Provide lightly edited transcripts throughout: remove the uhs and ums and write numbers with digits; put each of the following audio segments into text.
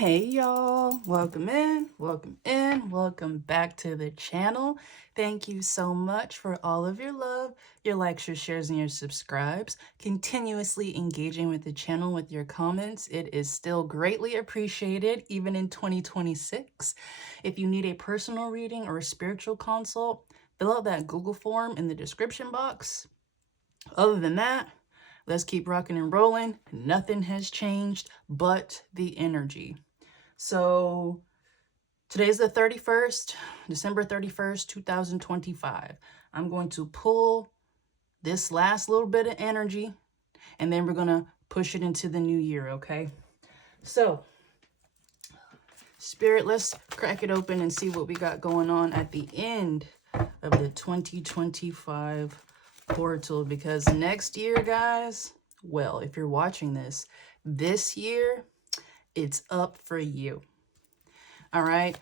Hey y'all, welcome welcome back to the channel. Thank you so much for all of your love, your likes, your shares, and your subscribes. Continuously engaging with the channel with your comments. It is still greatly appreciated, even in 2026. If you need a personal reading or a spiritual consult, fill out that Google form in the description box. Other than that, let's keep rocking and rolling. Nothing has changed but the energy. So today's the 31st, December 31st, 2025. I'm going to pull this last little bit of energy and then we're going to push it into the new year, okay? So, Spirit, let's crack it open and see what we got going on at the end of the 2025 portal, because next year, guys, well, if you're watching this year, it's up for you. All right.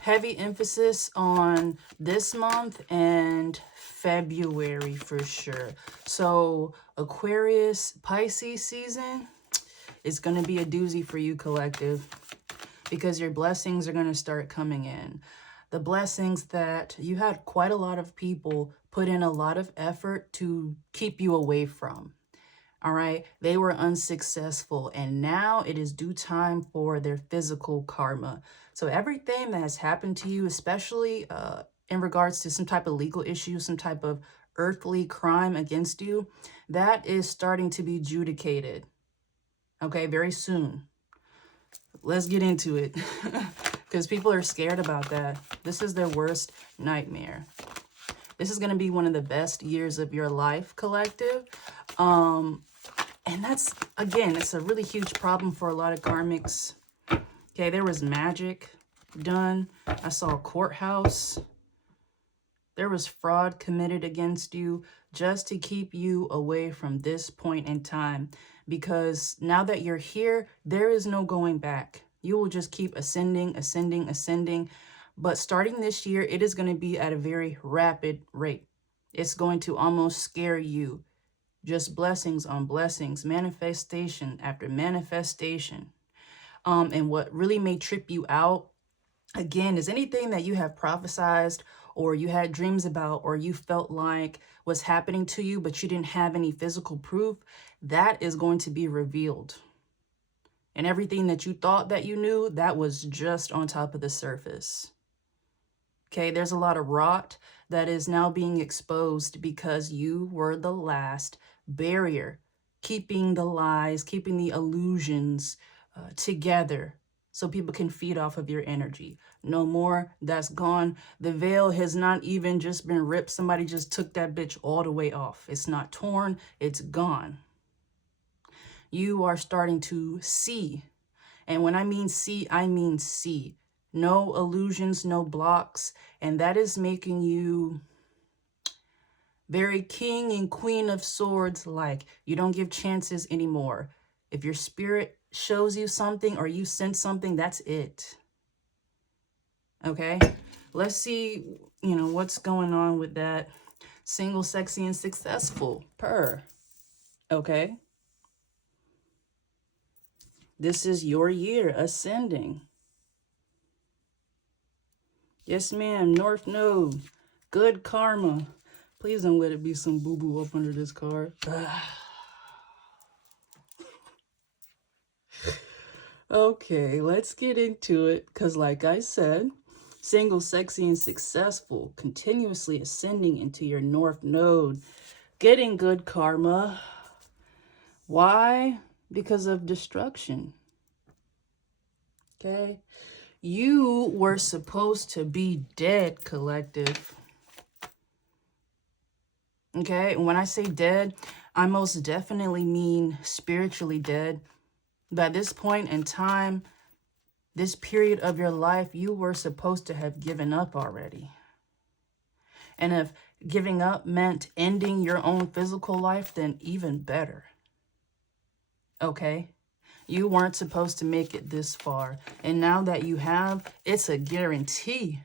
Heavy emphasis on this month and February for sure. So Aquarius, Pisces season is going to be a doozy for you, collective, because your blessings are going to start coming in. The blessings that you had quite a lot of people put in a lot of effort to keep you away from. All right, they were unsuccessful, and now it is due time for their physical karma. So everything that has happened to you, especially in regards to some type of legal issue, some type of earthly crime against you, that is starting to be adjudicated. Okay, very soon. Let's get into it, because people are scared about that. This is their worst nightmare. This is going to be one of the best years of your life, collective. And that's, again, it's a really huge problem for a lot of karmics. Okay, there was magic done. I saw a courthouse. There was fraud committed against you just to keep you away from this point in time. Because now that you're here, there is no going back. You will just keep ascending, ascending, ascending. But starting this year, it is going to be at a very rapid rate. It's going to almost scare you. Just blessings on blessings, manifestation after manifestation. And what really may trip you out, again, is anything that you have prophesized or you had dreams about or you felt like was happening to you, but you didn't have any physical proof, that is going to be revealed. And everything that you thought that you knew, that was just on top of the surface. Okay, there's a lot of rot that is now being exposed because you were the last barrier, keeping the lies, keeping the illusions together so people can feed off of your energy. No more, that's gone. The veil has not even just been ripped. Somebody just took that bitch all the way off. It's not torn, it's gone. You are starting to see. And when I mean see, I mean see. No illusions, no blocks. And that is making you very king and queen of swords like. You don't give chances anymore. If your spirit shows you something or you sense something, that's it. Okay? Let's see, what's going on with that. Single, sexy, and successful. Okay? This is your year, ascending. Yes, ma'am. North Node. Good karma. Please don't let it be some boo-boo up under this card. Okay, let's get into it. Because like I said, single, sexy, and successful. Continuously ascending into your North Node. Getting good karma. Why? Because of destruction. Okay? You were supposed to be dead, collective. Okay, and when I say dead, I most definitely mean spiritually dead. By this point in time, this period of your life, you were supposed to have given up already. And if giving up meant ending your own physical life, then even better. Okay? You weren't supposed to make it this far. And now that you have, it's a guarantee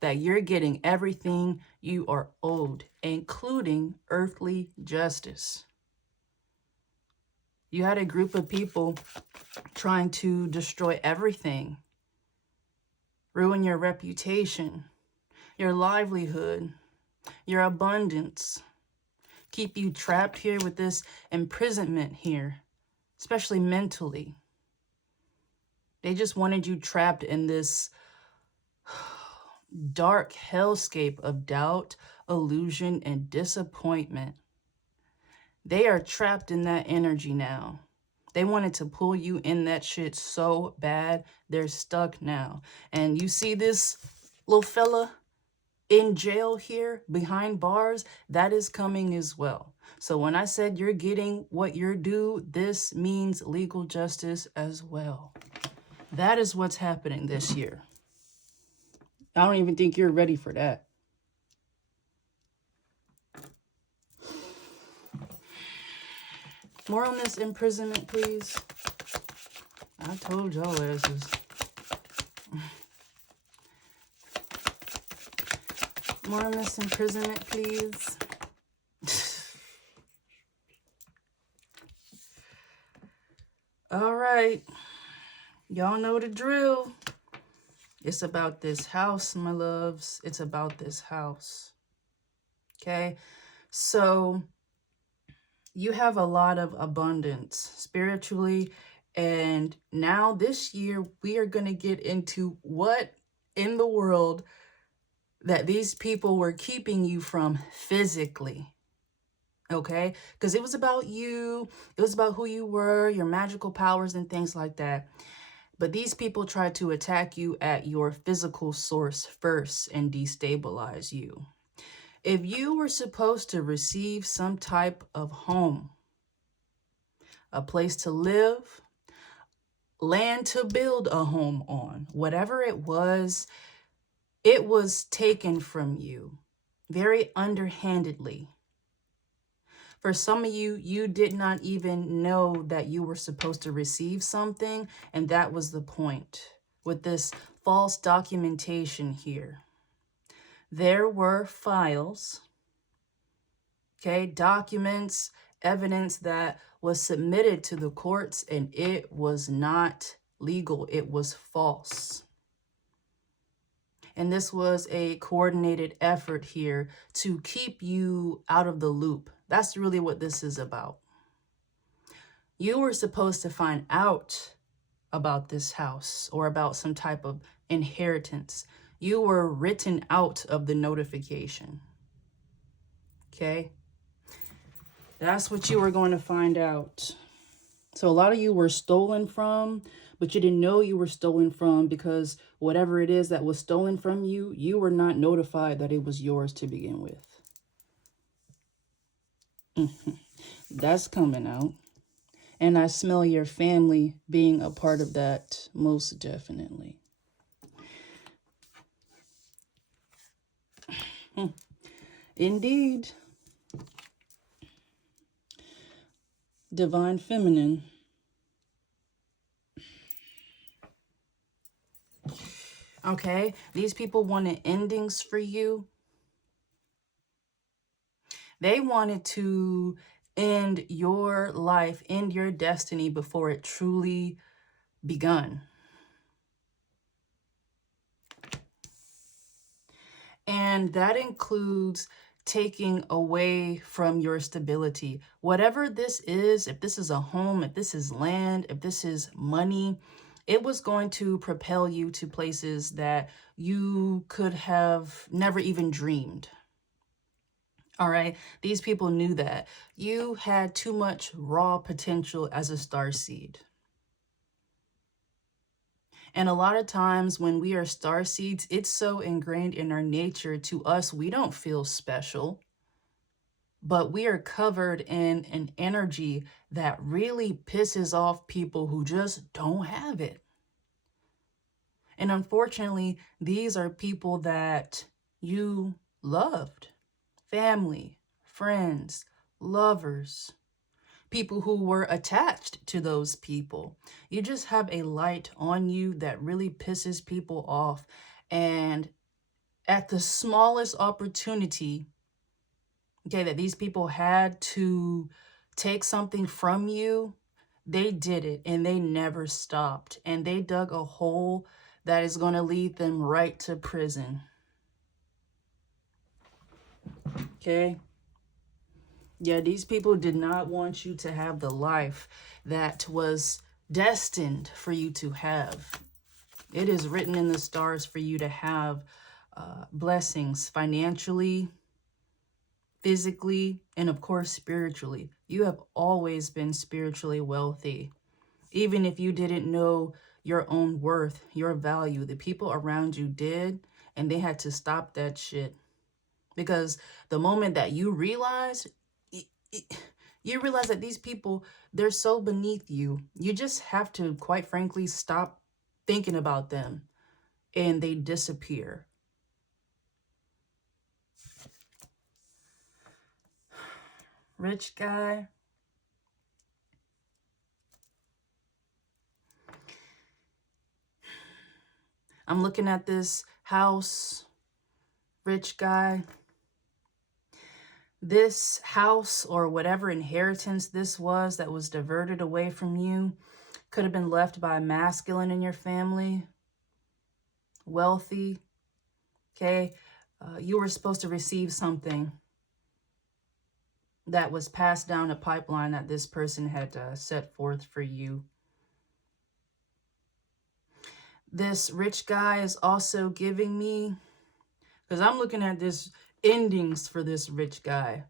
that you're getting everything you are owed, including earthly justice. You had a group of people trying to destroy everything, ruin your reputation, your livelihood, your abundance, keep you trapped here with this imprisonment here, especially mentally. They just wanted you trapped in this dark hellscape of doubt, illusion, and disappointment. They are trapped in that energy now. They wanted to pull you in that shit so bad, they're stuck now. And you see this little fella in jail here behind bars, that is coming as well. So when I said you're getting what you're due, this means legal justice as well. That is what's happening this year. I don't even think you're ready for that. More on this imprisonment, please. I told y'all asses. More on this imprisonment, please. All right. Y'all know the drill. It's about this house, my loves. It's about this house. Okay? So you have a lot of abundance spiritually. And now this year, we are going to get into what in the world that these people were keeping you from physically. Okay? Because it was about you. It was about who you were, your magical powers and things like that. But these people tried to attack you at your physical source first and destabilize you. If you were supposed to receive some type of home, a place to live, land to build a home on, whatever it was taken from you very underhandedly. For some of you, you did not even know that you were supposed to receive something, and that was the point with this false documentation here. There were files, okay, documents, evidence that was submitted to the courts, and it was not legal. It was false. And this was a coordinated effort here to keep you out of the loop. That's really what this is about. You were supposed to find out about this house or about some type of inheritance. You were written out of the notification. Okay? That's what you were going to find out. So a lot of you were stolen from, but you didn't know you were stolen from because whatever it is that was stolen from you, you were not notified that it was yours to begin with. That's coming out. And I smell your family being a part of that most definitely. Indeed. Divine Feminine. Okay, these people wanted endings for you. They wanted to end your life, end your destiny before it truly begun. And that includes taking away from your stability. Whatever this is, if this is a home, if this is land, if this is money, it was going to propel you to places that you could have never even dreamed. All right. These people knew that you had too much raw potential as a starseed. And a lot of times when we are starseeds, it's so ingrained in our nature to us, we don't feel special, but we are covered in an energy that really pisses off people who just don't have it. And unfortunately, these are people that you loved. Family, friends, lovers, people who were attached to those people. You just have a light on you that really pisses people off. And at the smallest opportunity, okay, that these people had to take something from you, They did it and they never stopped. And they dug a hole that is going to lead them right to prison. Okay? Yeah, these people did not want you to have the life that was destined for you to have. It is written in the stars for you to have blessings financially, physically, and of course, spiritually. You have always been spiritually wealthy. Even if you didn't know your own worth, your value, the people around you did, and they had to stop that shit. Because the moment that you realize, you realize that these people, they're so beneath you. You just have to, quite frankly, stop thinking about them and they disappear. Rich guy. I'm looking at this house. Rich guy. This house or whatever inheritance this was that was diverted away from you could have been left by a masculine in your family. Wealthy. Okay. You were supposed to receive something that was passed down a pipeline that this person had set forth for you. This rich guy is also giving me, because I'm looking at this endings for this rich guy.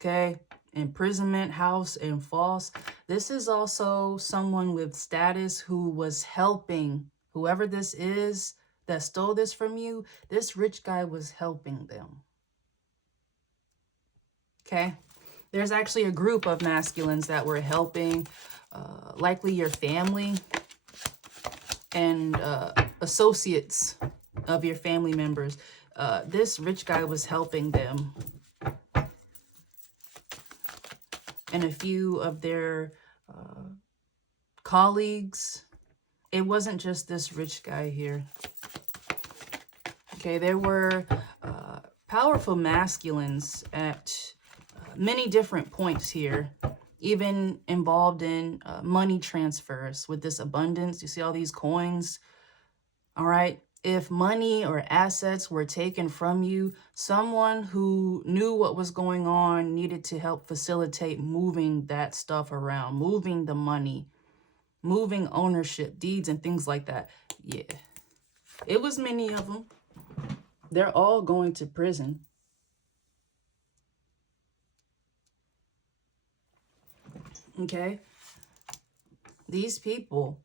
Okay. Imprisonment, house, and false. This is also someone with status who was helping whoever this is that stole this from you. This rich guy was helping them. Okay. There's actually a group of masculines that were helping, likely your family and associates of your family members. This rich guy was helping them. And a few of their colleagues. It wasn't just this rich guy here. Okay, there were powerful masculines at many different points here, even involved in money transfers with this abundance. You see all these coins? All right. If money or assets were taken from you, someone who knew what was going on needed to help facilitate moving that stuff around, moving the money, moving ownership, deeds, and things like that. Yeah, it was many of them. They're all going to prison. Okay. These people,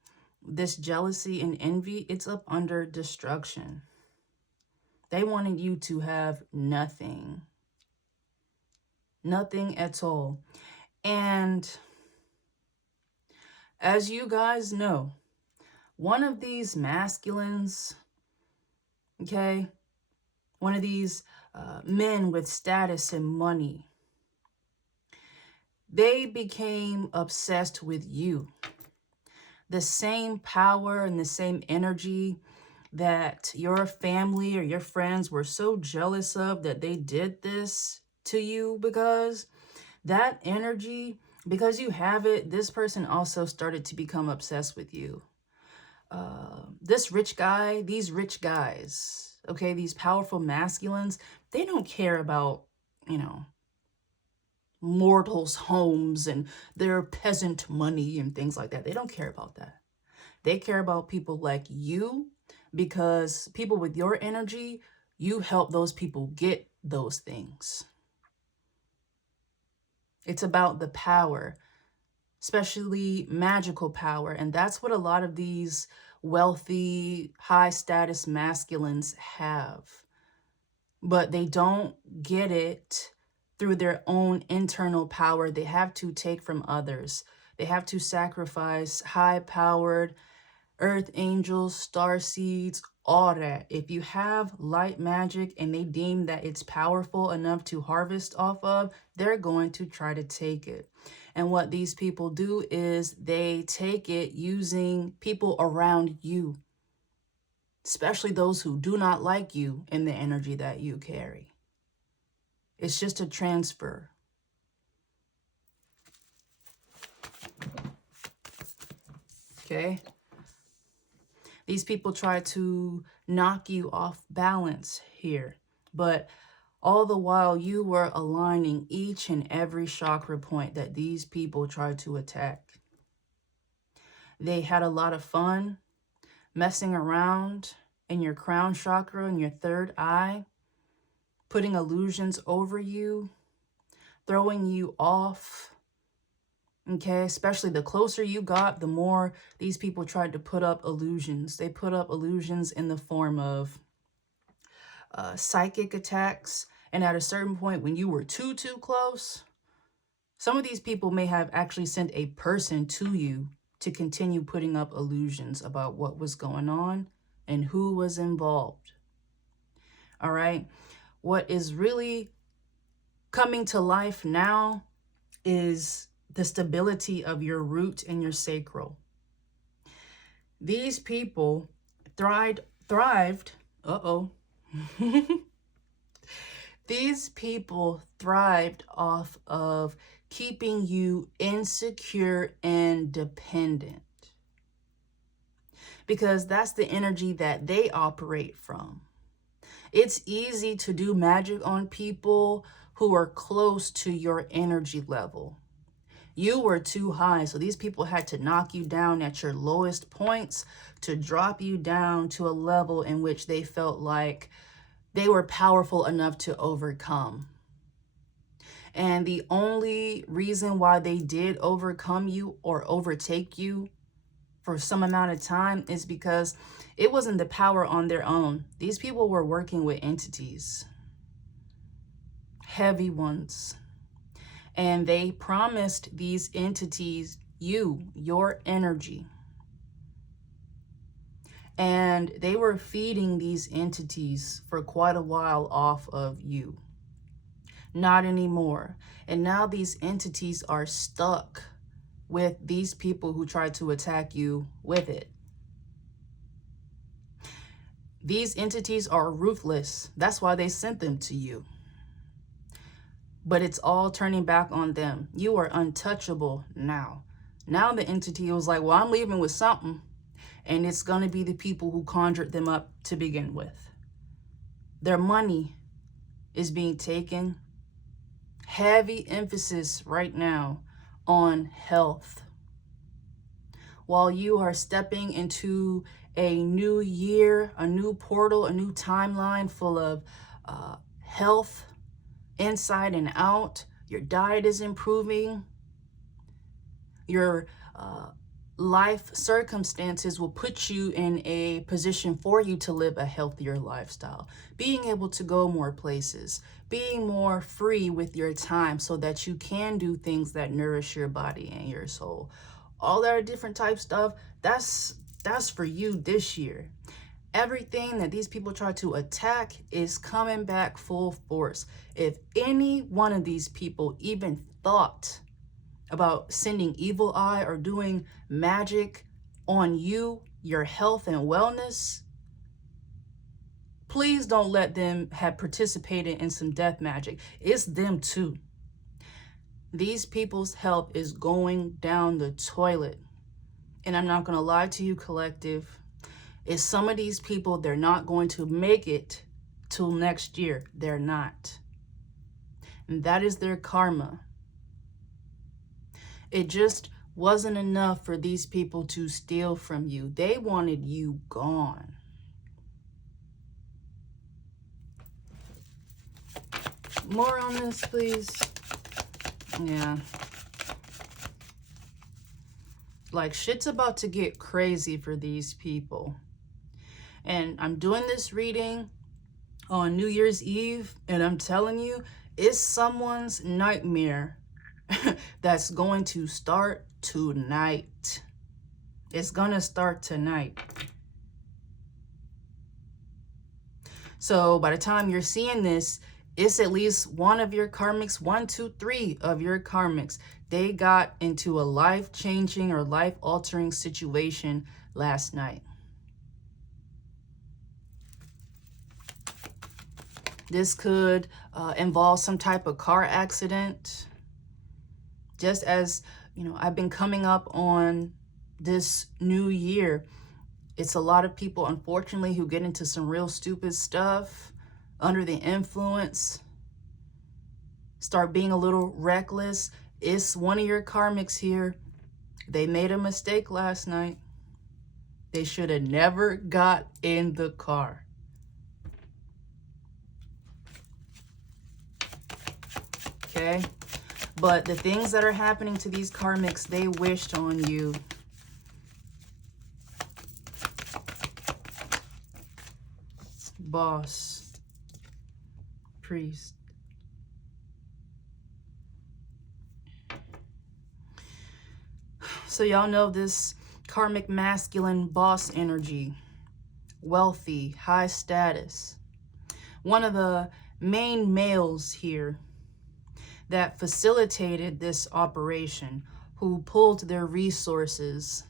this jealousy and envy, it's up under destruction. They wanted you to have nothing. Nothing at all. And as you guys know, one of these masculines, okay, one of these men with status and money, they became obsessed with you. The same power and the same energy that your family or your friends were so jealous of that they did this to you, because that energy, because you have it, this person also started to become obsessed with you. This rich guy, these rich guys, okay, these powerful masculines, they don't care about, mortals' homes and their peasant money and things like that. They don't care about that. They care about people like you, because people with your energy, you help those people get those things. It's about the power, especially magical power. And that's what a lot of these wealthy, high status masculines have. But they don't get it through their own internal power. They have to take from others. They have to sacrifice high-powered earth angels, star seeds, all that. If you have light magic and they deem that it's powerful enough to harvest off of, they're going to try to take it. And what these people do is they take it using people around you, especially those who do not like you and the energy that you carry. It's just a transfer. Okay. These people try to knock you off balance here, but all the while you were aligning each and every chakra point that these people tried to attack. They had a lot of fun messing around in your crown chakra and your third eye, putting illusions over you, throwing you off. Okay, especially the closer you got, the more these people tried to put up illusions. They put up illusions in the form of psychic attacks. And at a certain point, when you were too close, some of these people may have actually sent a person to you to continue putting up illusions about what was going on and who was involved. All right. What is really coming to life now is the stability of your root and your sacral. These people thrived. These people thrived off of keeping you insecure and dependent, because that's the energy that they operate from. It's easy to do magic on people who are close to your energy level. You were too high, so these people had to knock you down at your lowest points to drop you down to a level in which they felt like they were powerful enough to overcome. And the only reason why they did overcome you or overtake you for some amount of time is because it wasn't the power on their own. These people were working with entities, heavy ones. And they promised these entities your energy. And they were feeding these entities for quite a while off of you. Not anymore. And now these entities are stuck with these people who tried to attack you with it. These entities are ruthless. That's why they sent them to you. But it's all turning back on them. You are untouchable now. Now the entity was like, well, I'm leaving with something. And it's going to be the people who conjured them up to begin with. Their money is being taken. Heavy emphasis right now on health. While you are stepping into a new year, a new portal, a new timeline full of health, inside and out, your diet is improving. Your life circumstances will put you in a position for you to live a healthier lifestyle. Being able to go more places, being more free with your time so that you can do things that nourish your body and your soul. All that different type stuff, that's for you this year. Everything that these people try to attack is coming back full force. If any one of these people even thought about sending evil eye or doing magic on you, your health and wellness, please don't let them have participated in some death magic. It's them too. These people's health is going down the toilet. And I'm not going to lie to you, collective. Is some of these people, they're not going to make it till next year. They're not. And that is their karma. It just wasn't enough for these people to steal from you. They wanted you gone. More on this, please. Yeah. Like, shit's about to get crazy for these people. And I'm doing this reading on New Year's Eve, and I'm telling you, it's someone's nightmare that's going to start tonight. It's going to start tonight. So by the time you're seeing this, it's at least one of your karmics, 1, 2, 3 of your karmics. They got into a life-changing or life-altering situation last night. This could involve some type of car accident. Just as, you know, I've been coming up on this new year, it's a lot of people, unfortunately, who get into some real stupid stuff under the influence, start being a little reckless. It's one of your karmics here. They made a mistake last night. They should have never got in the car. Okay? But the things that are happening to these karmics, they wished on you. Boss. Priest. So y'all know this karmic masculine boss energy. Wealthy, high status. One of the main males here that facilitated this operation, who pulled their resources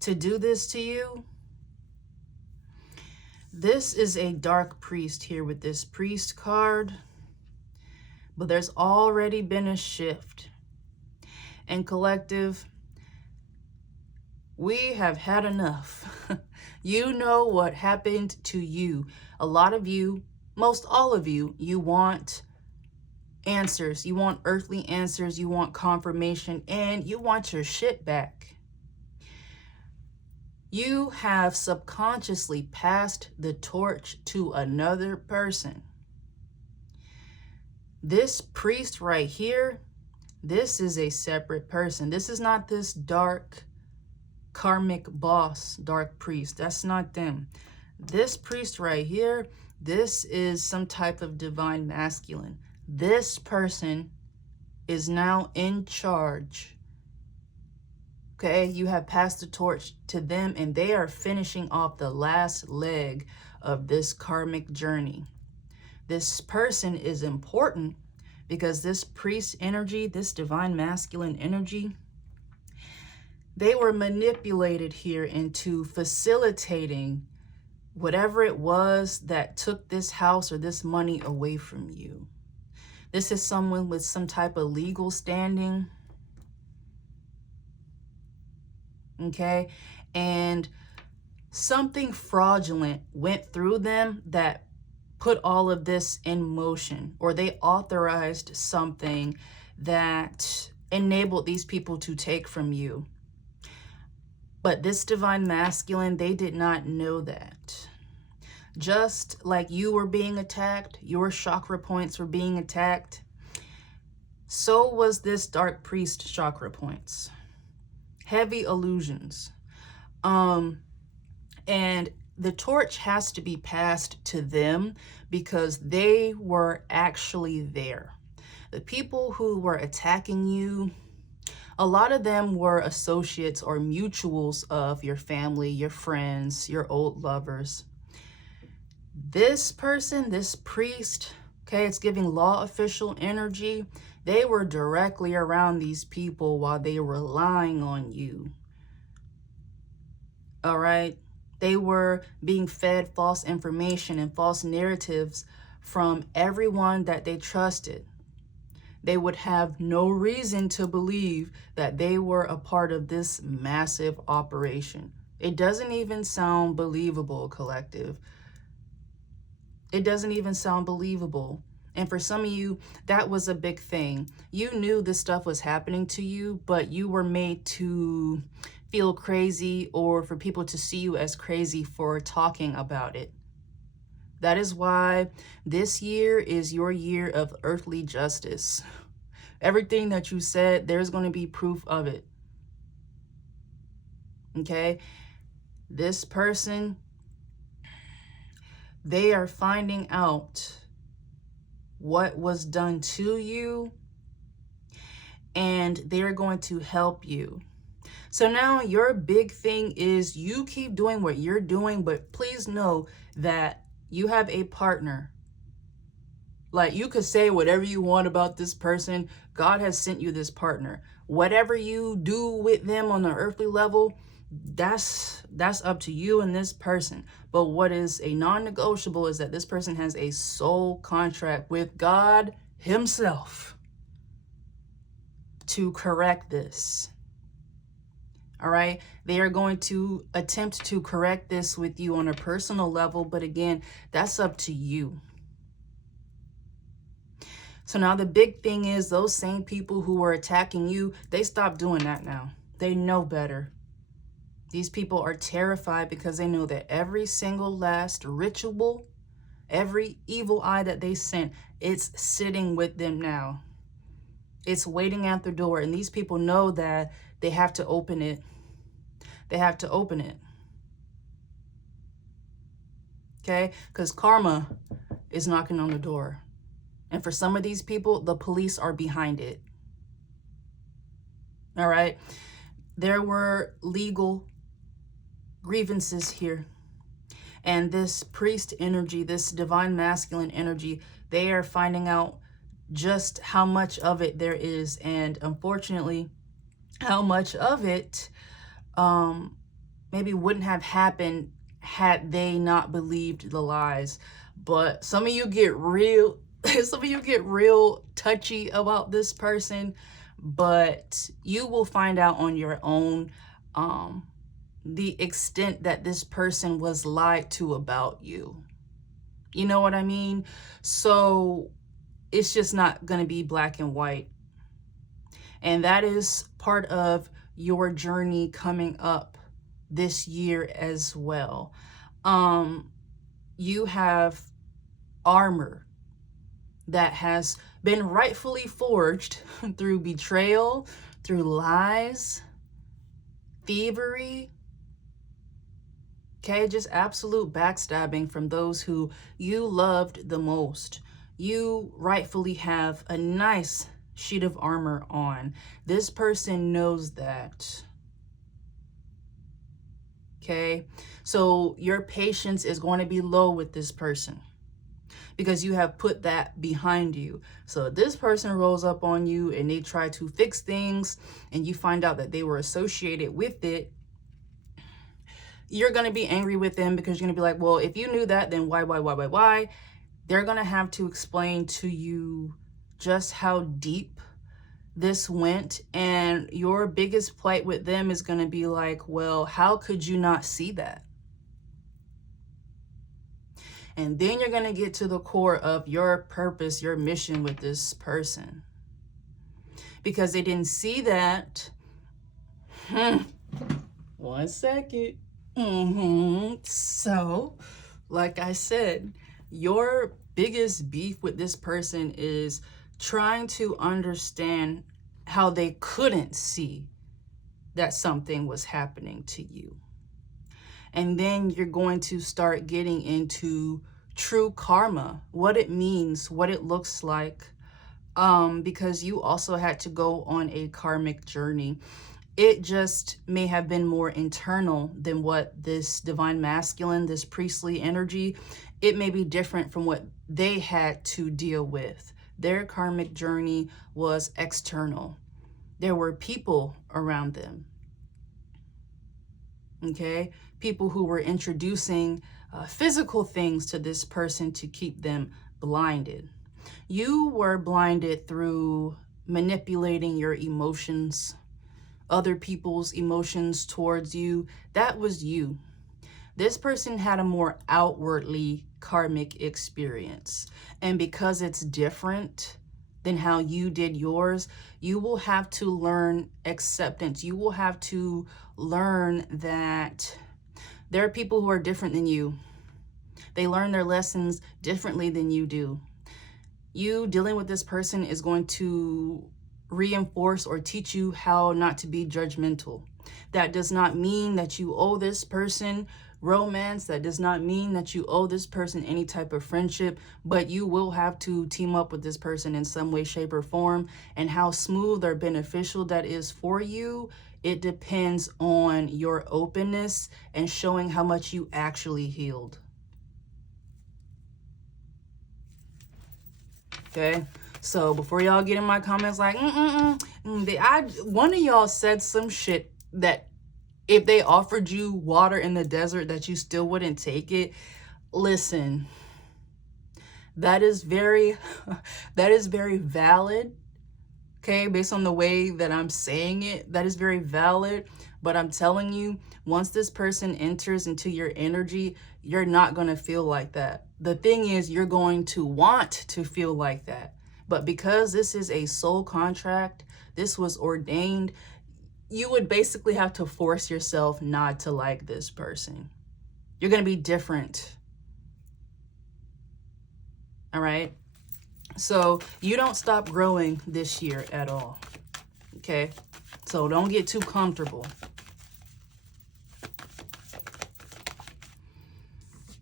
to do this to you. This is a dark priest here with this priest card, but there's already been a shift. And collective, we have had enough. You know what happened to you. A lot of you, most all of you, you want answers. You want earthly answers. You want confirmation, and you want your shit back. You have subconsciously passed the torch to another person. This priest right here, this is a separate person. This is not this dark karmic boss, dark priest. That's not them. This priest right here, this is some type of divine masculine. This person is now in charge. Okay, you have passed the torch to them, and they are finishing off the last leg of this karmic journey. This person is important because this priest energy, this divine masculine energy, they were manipulated here into facilitating whatever it was that took this house or this money away from you. This is someone with some type of legal standing. Okay? And something fraudulent went through them that put all of this in motion, or they authorized something that enabled these people to take from you. But this divine masculine, they did not know that. Just like you were being attacked, your chakra points were being attacked, so was this dark priest chakra points. Heavy illusions. And the torch has to be passed to them because they were actually there. The people who were attacking you, a lot of them were associates or mutuals of your family, your friends, your old lovers. This person, this priest, okay, it's giving law official energy. They were directly around these people while they were relying on you. All right? They were being fed false information and false narratives from everyone that they trusted. They would have no reason to believe that they were a part of this massive operation. It doesn't even sound believable, collective. It doesn't even sound believable. And for some of you, that was a big thing. You knew this stuff was happening to you, but you were made to feel crazy or for people to see you as crazy for talking about it. That is why this year is your year of earthly justice. Everything that you said, there's going to be proof of it. Okay? This person, they are finding out what was done to you, and they're going to help you. So now your big thing is you keep doing what you're doing, but please know that you have a partner. Like, you could say whatever you want about this person. God has sent you this partner. Whatever you do with them on the earthly level, that's up to you and this person. But what is a non-negotiable is that this person has a soul contract with God himself to correct this. All right. They are going to attempt to correct this with you on a personal level. But again, that's up to you. So now the big thing is those same people who were attacking you, they stopped doing that now. They know better. These people are terrified because they know that every single last ritual, every evil eye that they sent, it's sitting with them now. It's waiting at the door. And these people know that they have to open it. They have to open it. Okay? Because karma is knocking on the door. And for some of these people, the police are behind it. All right? There were legal grievances here. And this priest energy, this divine masculine energy, they are finding out just how much of it there is. And unfortunately, how much of it maybe wouldn't have happened had they not believed the lies. But some of you get real touchy about this person, but you will find out on your own the extent that this person was lied to about you. You know what I mean? So it's just not going to be black and white. And that is part of your journey coming up this year as well. You have armor that has been rightfully forged through betrayal, through lies, thievery, okay, just absolute backstabbing from those who you loved the most. You rightfully have a nice sheet of armor on. This person knows that. Okay, so your patience is going to be low with this person because you have put that behind you. So this person rolls up on you and they try to fix things and you find out that they were associated with it. You're going to be angry with them because you're going to be like, well, if you knew that, then why? They're going to have to explain to you just how deep this went. And your biggest plight with them is going to be like, well, how could you not see that? And then you're going to get to the core of your purpose, your mission with this person. Because they didn't see that. 1 second. So, like I said, your biggest beef with this person is trying to understand how they couldn't see that something was happening to you. And then you're going to start getting into true karma, what it means, what it looks like, because you also had to go on a karmic journey. It just may have been more internal than what this divine masculine, this priestly energy, it may be different from what they had to deal with. Their karmic journey was external. There were people around them. Okay? People who were introducing physical things to this person to keep them blinded. You were blinded through manipulating your emotions, other people's emotions towards you. That was you. This person had a more outwardly karmic experience. And because it's different than how you did yours, you will have to learn acceptance. You will have to learn that there are people who are different than you. They learn their lessons differently than you do. You dealing with this person is going to reinforce or teach you how not to be judgmental. That does not mean that you owe this person romance. That does not mean that you owe this person any type of friendship, but you will have to team up with this person in some way, shape, or form. And how smooth or beneficial that is for you, it depends on your openness and showing how much you actually healed. Okay? So before y'all get in my comments like, one of y'all said some shit that if they offered you water in the desert that you still wouldn't take it. Listen, that is very valid. Okay, based on the way that I'm saying it, that is very valid. But I'm telling you, once this person enters into your energy, you're not going to feel like that. The thing is, you're going to want to feel like that. But because this is a soul contract, this was ordained, you would basically have to force yourself not to like this person. You're going to be different. All right? So you don't stop growing this year at all. Okay? So don't get too comfortable.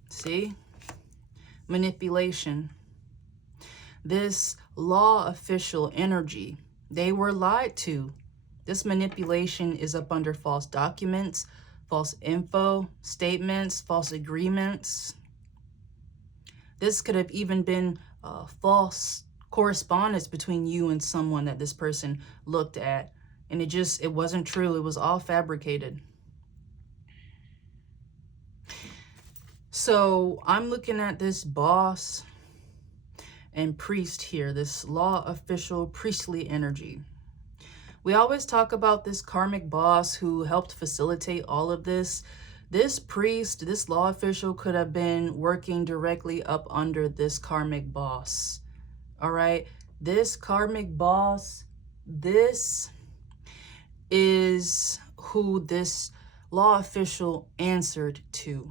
See? Manipulation. This law official energy, they were lied to. This manipulation is up under false documents, false info, statements, false agreements. This could have even been false correspondence between you and someone that this person looked at. And it wasn't true. It was all fabricated. So I'm looking at this boss and priest here, this law official priestly energy. We always talk about this karmic boss who helped facilitate all of this. This priest, this law official could have been working directly up under this karmic boss. All right. This karmic boss, this is who this law official answered to.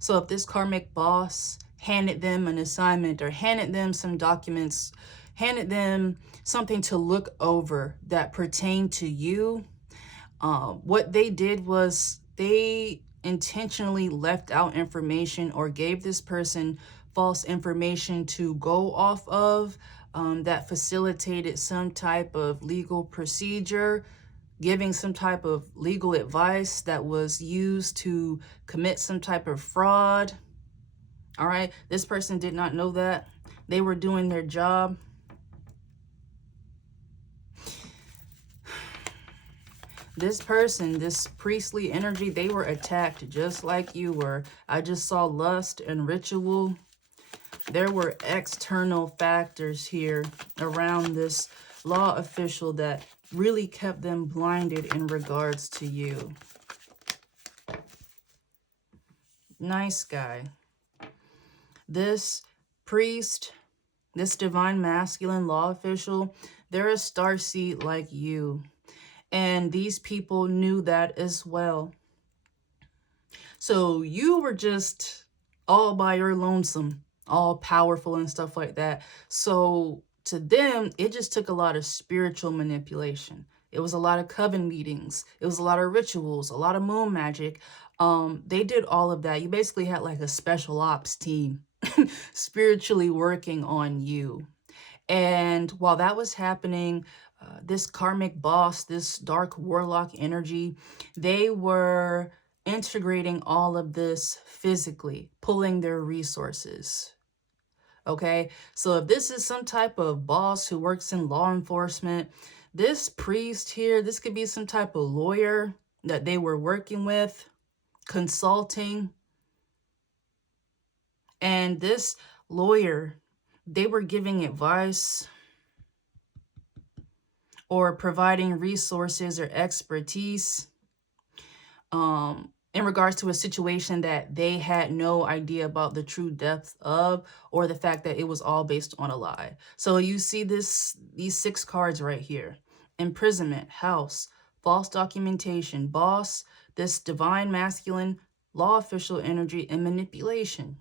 So if this karmic boss handed them an assignment or handed them some documents, handed them something to look over that pertained to you, what they did was they intentionally left out information or gave this person false information to go off of that facilitated some type of legal procedure, giving some type of legal advice that was used to commit some type of fraud. All right, this person did not know that. They were doing their job. This person, this priestly energy, they were attacked just like you were. I just saw lust and ritual. There were external factors here around this law official that really kept them blinded in regards to you. Nice guy. This priest, this divine masculine law official, they're a starseed like you. And these people knew that as well. So you were just all by your lonesome, all powerful and stuff like that. So to them, it just took a lot of spiritual manipulation. It was a lot of coven meetings. It was a lot of rituals, a lot of moon magic. They did all of that. You basically had like a special ops team spiritually working on you. And while that was happening, this karmic boss, this dark warlock energy, they were integrating all of this physically, pulling their resources. Okay, so if this is some type of boss who works in law enforcement, this priest here, this could be some type of lawyer that they were working with, consulting. And this lawyer, they were giving advice or providing resources or expertise in regards to a situation that they had no idea about the true depth of, or the fact that it was all based on a lie. So you see these 6 cards right here: imprisonment, house, false documentation, boss, this divine masculine law official energy, and manipulation.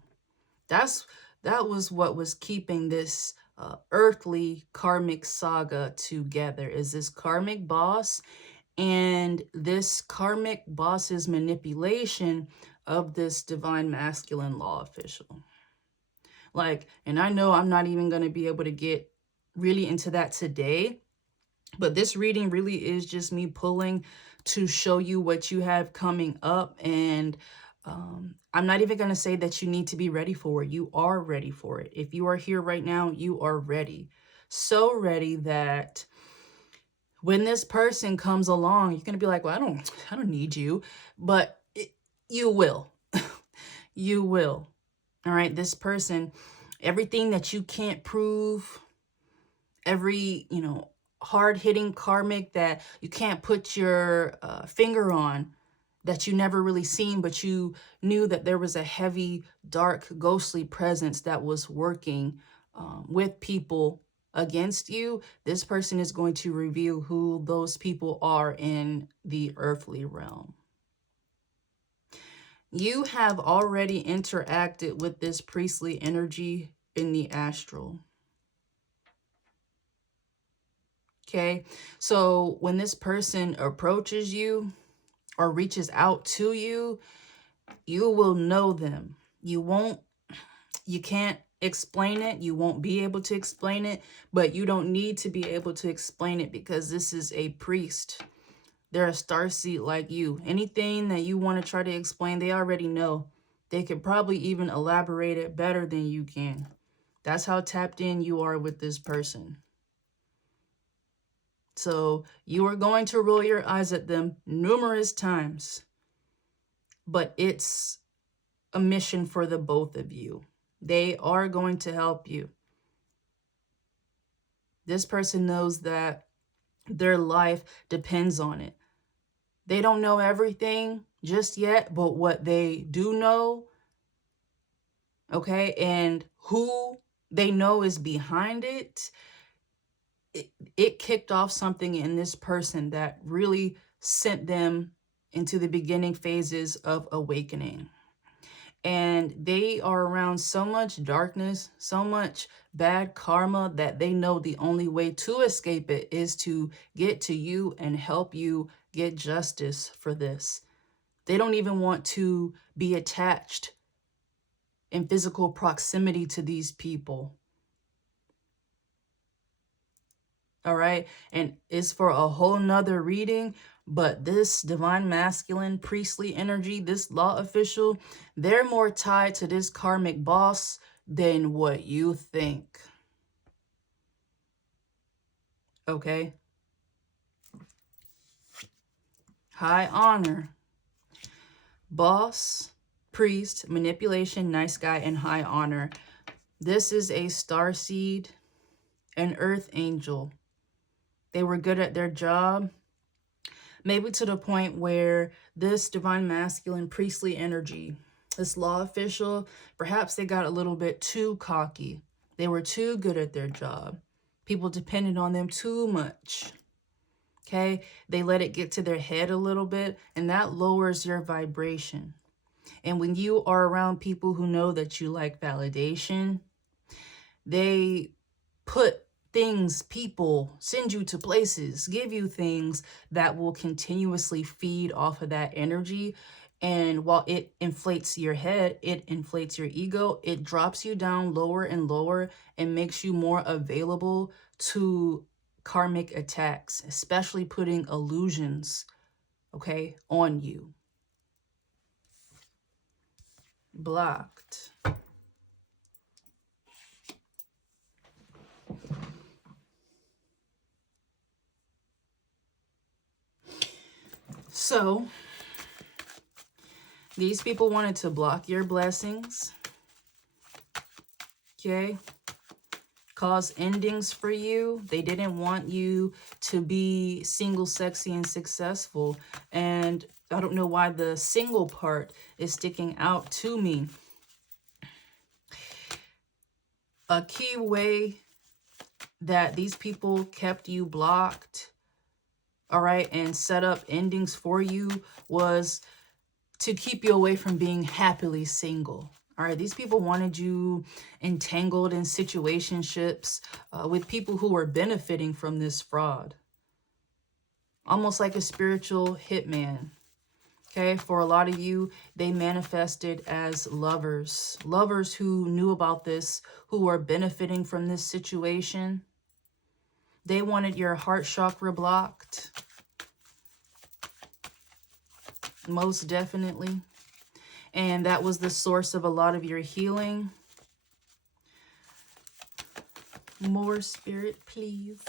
That was what was keeping this earthly karmic saga together, is this karmic boss and this karmic boss's manipulation of this divine masculine law official. Like, and I know I'm not even going to be able to get really into that today, but this reading really is just me pulling to show you what you have coming up. And I'm not even going to say that you need to be ready for it. You are ready for it. If you are here right now, you are ready. So ready that when this person comes along, you're going to be like, well, I don't need you, but you will. You will. All right. This person, everything that you can't prove, every, hard-hitting karmic that you can't put your finger on, that you never really seen, but you knew that there was a heavy, dark, ghostly presence that was working with people against you. This person is going to reveal who those people are in the earthly realm. You have already interacted with this priestly energy in the astral. Okay, so when this person approaches you or reaches out to you, you will know them. You can't explain it. You won't be able to explain it, but you don't need to be able to explain it because this is a priest. They're a starseed like you. Anything that you want to try to explain, they already know. They could probably even elaborate it better than you can. That's how tapped in you are with this person. So you are going to roll your eyes at them numerous times, but it's a mission for the both of you. They are going to help you. This person knows that their life depends on it. They don't know everything just yet, but what they do know, okay, and who they know is behind it, it kicked off something in this person that really sent them into the beginning phases of awakening. And they are around so much darkness, so much bad karma, that they know the only way to escape it is to get to you and help you get justice for this. They don't even want to be attached in physical proximity to these people. All right. And it's for a whole nother reading, but this divine masculine priestly energy, this law official, they're more tied to this karmic boss than what you think. Okay. High honor. Boss, priest, manipulation, nice guy, and high honor. This is a starseed, an earth angel. They were good at their job, maybe to the point where this divine masculine priestly energy, this law official, perhaps they got a little bit too cocky. They were too good at their job. People depended on them too much. Okay, they let it get to their head a little bit, and that lowers your vibration. And when you are around people who know that you like validation, they put things, people, send you to places, give you things that will continuously feed off of that energy. And while it inflates your head, it inflates your ego, it drops you down lower and lower and makes you more available to karmic attacks, especially putting illusions, okay, on you. Blocked. So these people wanted to block your blessings, okay? Cause endings for you. They didn't want you to be single, sexy, and successful. And I don't know why the single part is sticking out to me. A key way that these people kept you blocked, all right, and set up endings for you was to keep you away from being happily single. All right, these people wanted you entangled in situationships with people who were benefiting from this fraud. Almost like a spiritual hitman. Okay, for a lot of you, they manifested as lovers. Lovers who knew about this, who were benefiting from this situation. They wanted your heart chakra blocked. Most definitely. And that was the source of a lot of your healing. More spirit, please.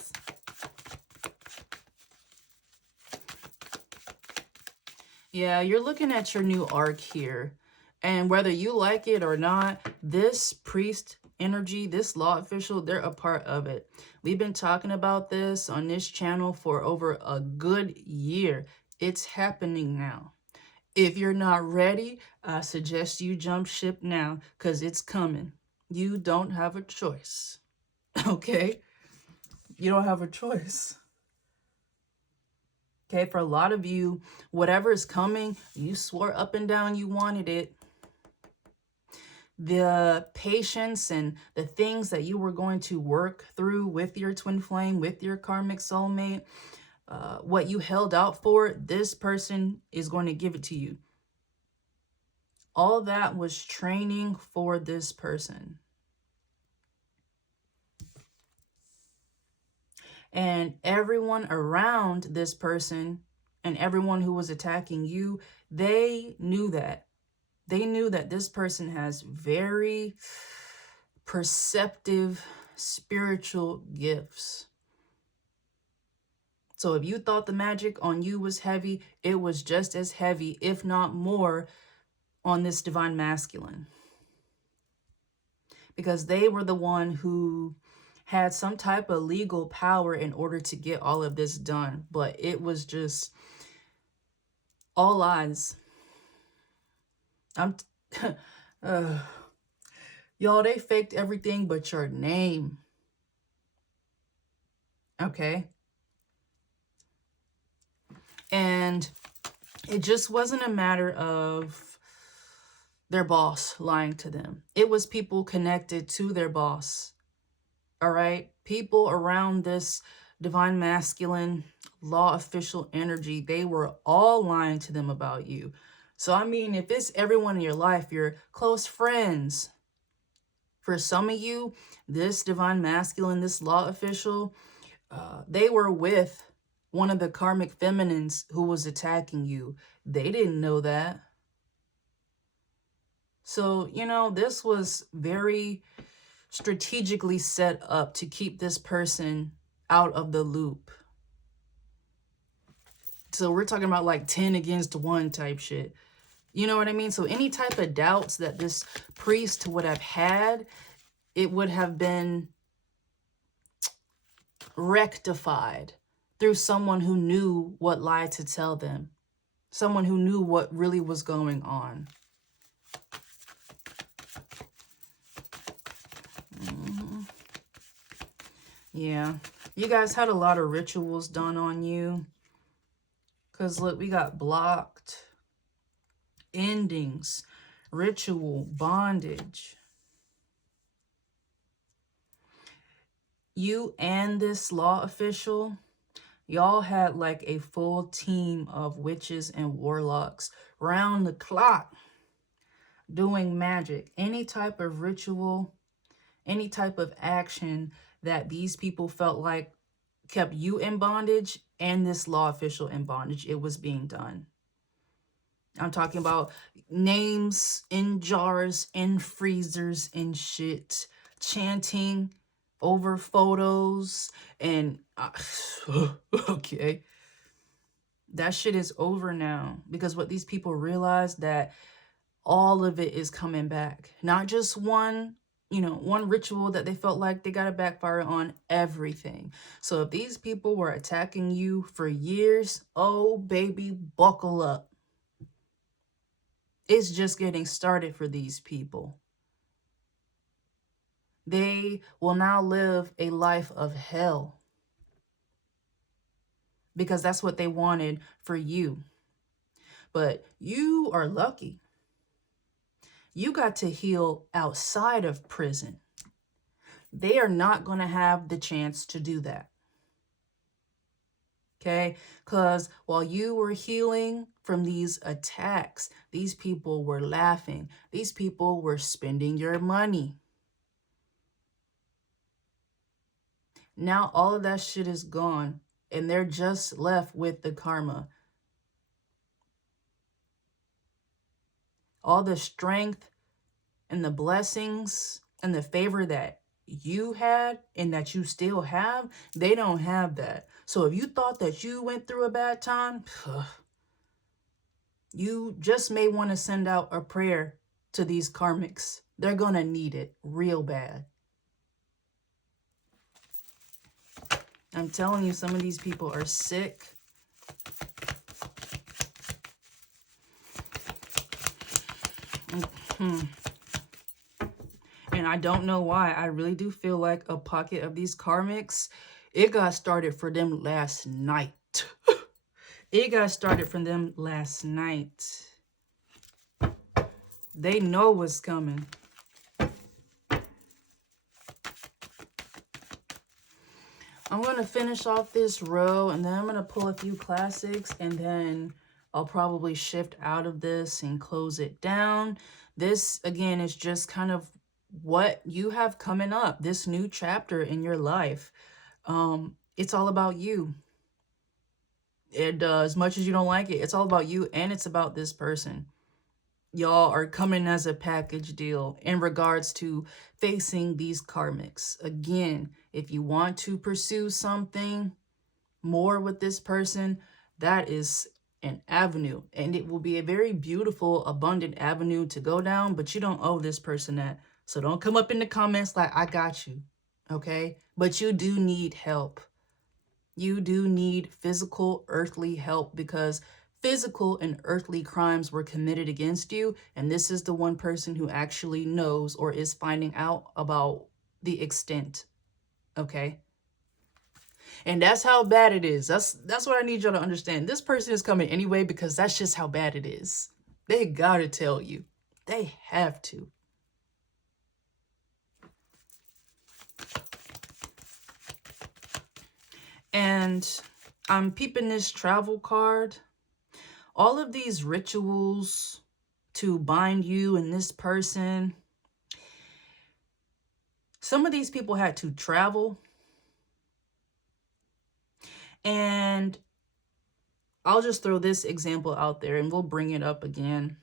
Yeah, you're looking at your new arc here. And whether you like it or not, this priest energy, this law official, they're a part of it. We've been talking about this on this channel for over a good year. It's happening now. If you're not ready, I suggest you jump ship now, because it's coming. You don't have a choice. Okay? You don't have a choice. Okay, for a lot of you, whatever is coming, you swore up and down you wanted it. The patience and the things that you were going to work through with your twin flame, with your karmic soulmate, what you held out for, this person is going to give it to you. All that was training for this person. And everyone around this person and everyone who was attacking you, they knew that. They knew that this person has very perceptive spiritual gifts. So if you thought the magic on you was heavy, it was just as heavy, if not more, on this divine masculine. Because they were the one who had some type of legal power in order to get all of this done. But it was just all lies. Y'all, they faked everything but your name. Okay? And it just wasn't a matter of their boss lying to them. It was people connected to their boss. All right? People around this divine masculine law official energy, they were all lying to them about you. So, I mean, if it's everyone in your life, your close friends, for some of you, this divine masculine, this law official, they were with one of the karmic feminines who was attacking you. They didn't know that. So, you know, this was very strategically set up to keep this person out of the loop. So we're talking about like 10 against 1 type shit. You know what I mean? So any type of doubts that this priest would have had, it would have been rectified through someone who knew what lie to tell them. Someone who knew what really was going on. Yeah. You guys had a lot of rituals done on you. Because look, we got blocked, endings, ritual, bondage. You and this law official, y'all had like a full team of witches and warlocks round the clock doing magic. Any type of ritual, any type of action that these people felt like kept you in bondage and this law official in bondage, it was being done. I'm talking about names in jars, in freezers, and shit. Chanting over photos and okay. That shit is over now. Because what these people realize, that all of it is coming back. Not just one, you know, one ritual that they felt like they got to backfire on, everything. So if these people were attacking you for years, oh baby, buckle up. It's just getting started for these people. They will now live a life of hell. Because that's what they wanted for you. But you are lucky. You got to heal outside of prison. They are not going to have the chance to do that. Okay? Because while you were healing from these attacks, these people were laughing. These people were spending your money. Now all of that shit is gone. And they're just left with the karma. All the strength and the blessings and the favor that you had and that you still have, they don't have that. So if you thought that you went through a bad time, you just may want to send out a prayer to these karmics. They're gonna need it real bad. I'm telling you, some of these people are sick. And I don't know why. I really do feel like a pocket of these karmics, it got started for them last night. It got started for them last night. They know what's coming. I'm going to finish off this row, and then I'm going to pull a few classics, and then I'll probably shift out of this and close it down. This, again, is just kind of what you have coming up, this new chapter in your life. It's all about you. As much as you don't like it, it's all about you, and it's about this person. Y'all are coming as a package deal in regards to facing these karmics. Again, if you want to pursue something more with this person, that is an avenue, and it will be a very beautiful, abundant avenue to go down, but you don't owe this person that. So don't come up in the comments like, I got you, okay? But you do need help. You do need physical, earthly help, because physical and earthly crimes were committed against you, and this is the one person who actually knows or is finding out about the extent, okay? And that's how bad it is. That's what I need y'all to understand. This person is coming anyway because that's just how bad it is. They gotta tell you. They have to. And I'm peeping this travel card. All of these rituals to bind you and this person. Some of these people had to travel. And I'll just throw this example out there and we'll bring it up again.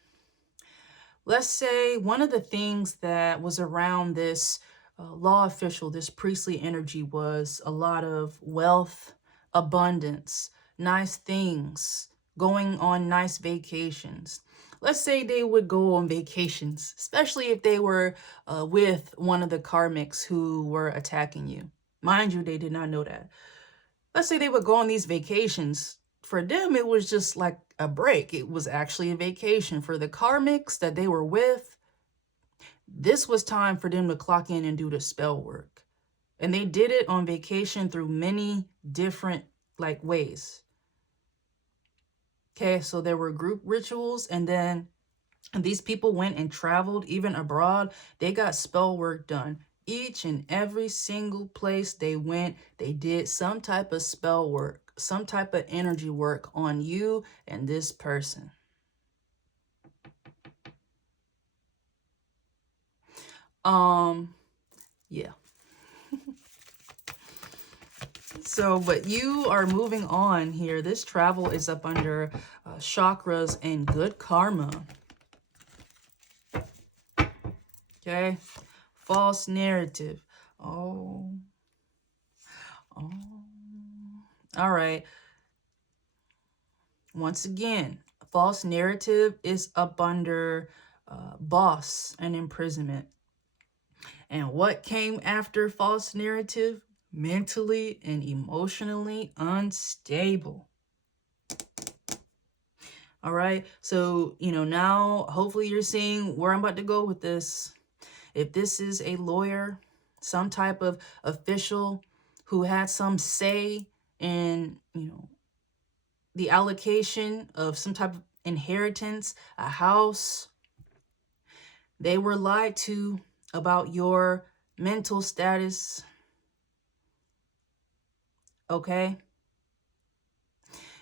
Let's say one of the things that was around this law official, this priestly energy, was a lot of wealth, abundance, nice things, going on nice vacations. Let's say they would go on vacations, especially if they were with one of the karmics who were attacking you. Mind you, they did not know that. Let's say they would go on these vacations. For them, it was just like a break. It was actually a vacation. For the karmics that they were with, this was time for them to clock in and do the spell work. And they did it on vacation through many different ways. Okay, so there were group rituals, and then these people went and traveled even abroad. They got spell work done. Each and every single place they went, they did some type of spell work, some type of energy work on you and this person. Yeah. So, but you are moving on here. This travel is up under chakras and good karma. Okay. False narrative. Oh. All right. Once again, false narrative is up under boss and imprisonment. And what came after false narrative? Mentally and emotionally unstable. All right. So, now hopefully you're seeing where I'm about to go with this. If this is a lawyer, some type of official who had some say in, the allocation of some type of inheritance, a house, they were lied to about your mental status. Okay?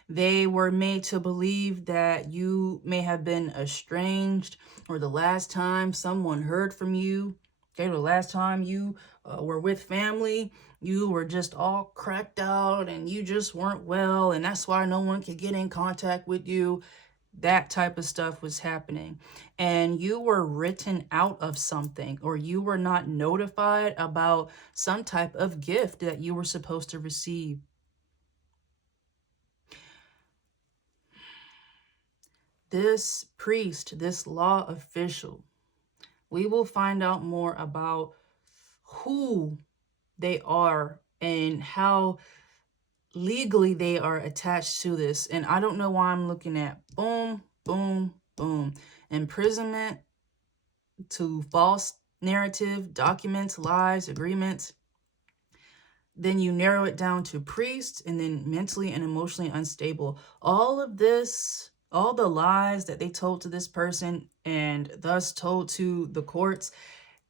They were made to believe that you may have been estranged, or the last time someone heard from you, okay, the last time you were with family, you were just all cracked out and you just weren't well, and that's why no one could get in contact with you. That type of stuff was happening. And you were written out of something, or you were not notified about some type of gift that you were supposed to receive. This priest, this law official, We will find out more about who they are and how legally they are attached to this. And I don't know why I'm looking at boom, boom, boom. Imprisonment to false narrative, documents, lies, agreements. Then you narrow it down to priest and then mentally and emotionally unstable. All of this, all the lies that they told to this person and thus told to the courts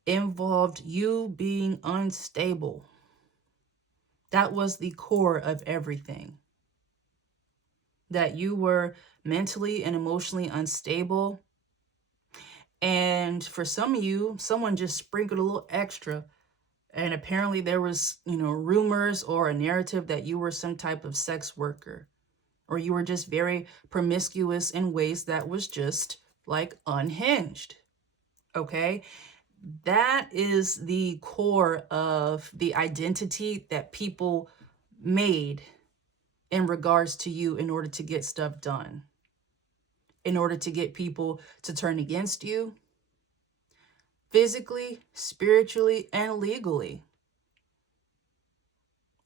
involved you being unstable. That was the core of everything. That you were mentally and emotionally unstable. And for some of you, someone just sprinkled a little extra. And apparently there was, rumors or a narrative that you were some type of sex worker. Or you were just very promiscuous in ways that was just like unhinged. Okay? That is the core of the identity that people made in regards to you in order to get stuff done. In order to get people to turn against you, physically, spiritually, and legally.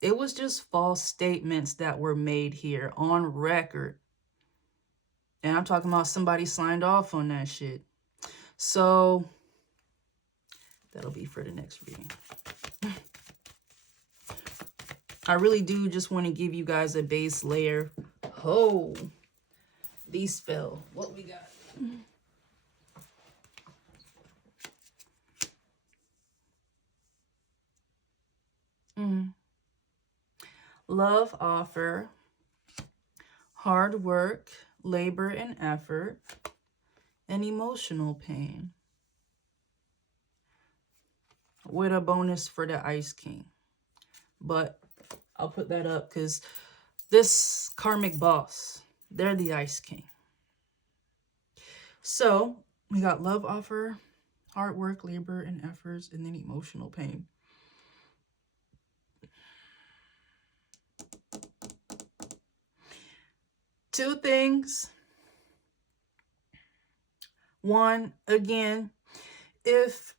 It was just false statements that were made here on record. And I'm talking about somebody signed off on that shit. So that'll be for the next reading. I really do just want to give you guys a base layer. Oh, these fell. What we got? Love offer, hard work, labor and effort, and emotional pain. With a bonus for the Ice King. But I'll put that up because this karmic boss, they're the Ice King. So we got love offer, hard work, labor and efforts, and then emotional pain. Two things. One, again, if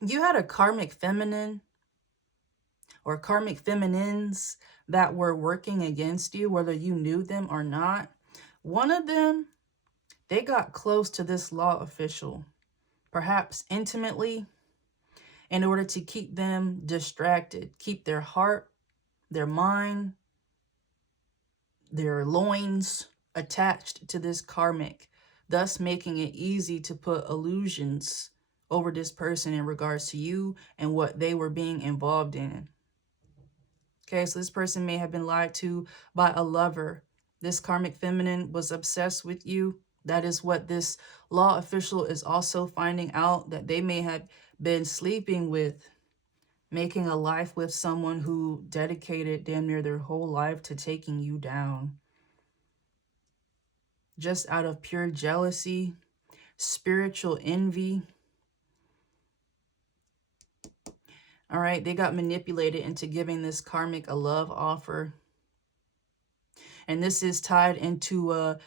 you had a karmic feminine or karmic feminines that were working against you, whether you knew them or not, one of them, they got close to this law official, perhaps intimately, in order to keep them distracted, keep their heart, their mind, their loins attached to this karmic, thus making it easy to put illusions over this person in regards to you and what they were being involved in. Okay, so this person may have been lied to by a lover. This karmic feminine was obsessed with you. That is what this law official is also finding out, that they may have been sleeping with, making a life with someone who dedicated damn near their whole life to taking you down. Just out of pure jealousy, spiritual envy. All right, they got manipulated into giving this karmic a love offer. And this is tied into a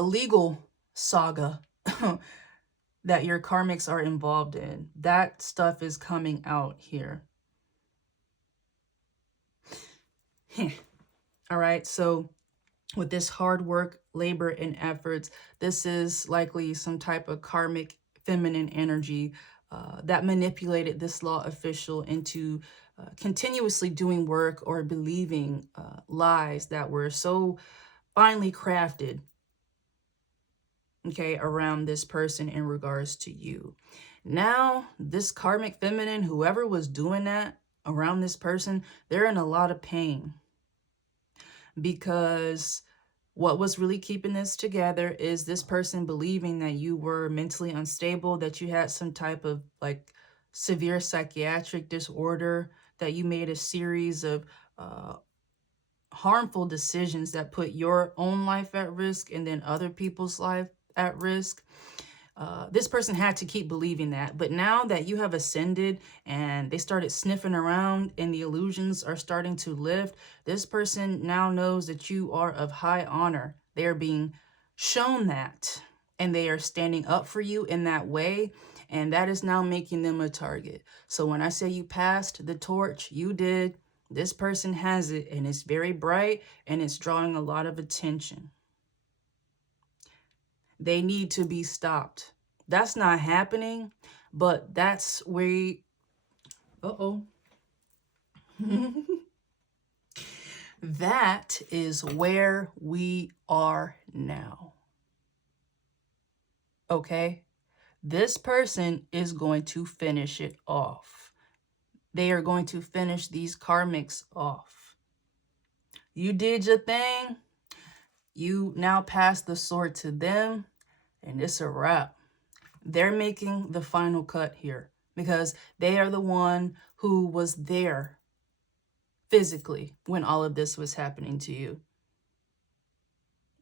legal saga that your karmics are involved in. That stuff is coming out here. All right, so with this hard work, labor, and efforts, this is likely some type of karmic feminine energy that manipulated this law official into continuously doing work or believing lies that were so finely crafted, okay, around this person in regards to you. Now, this karmic feminine, whoever was doing that around this person, they're in a lot of pain. Because what was really keeping this together is this person believing that you were mentally unstable, that you had some type of like severe psychiatric disorder, that you made a series of harmful decisions that put your own life at risk and then other people's life at risk. This person had to keep believing that. But now that you have ascended and they started sniffing around and the illusions are starting to lift, this person now knows that you are of high honor. They are being shown that. and they are standing up for you in that way, and that is now making them a target. So when I say you passed the torch, you did. This person has it, and it's very bright, and it's drawing a lot of attention. They need to be stopped. That's not happening, but that's where... Uh-oh. That is where we are now. Okay? This person is going to finish it off. They are going to finish these karmics off. You did your thing. You now pass the sword to them, and it's a wrap. They're making the final cut here because they are the one who was there physically when all of this was happening to you.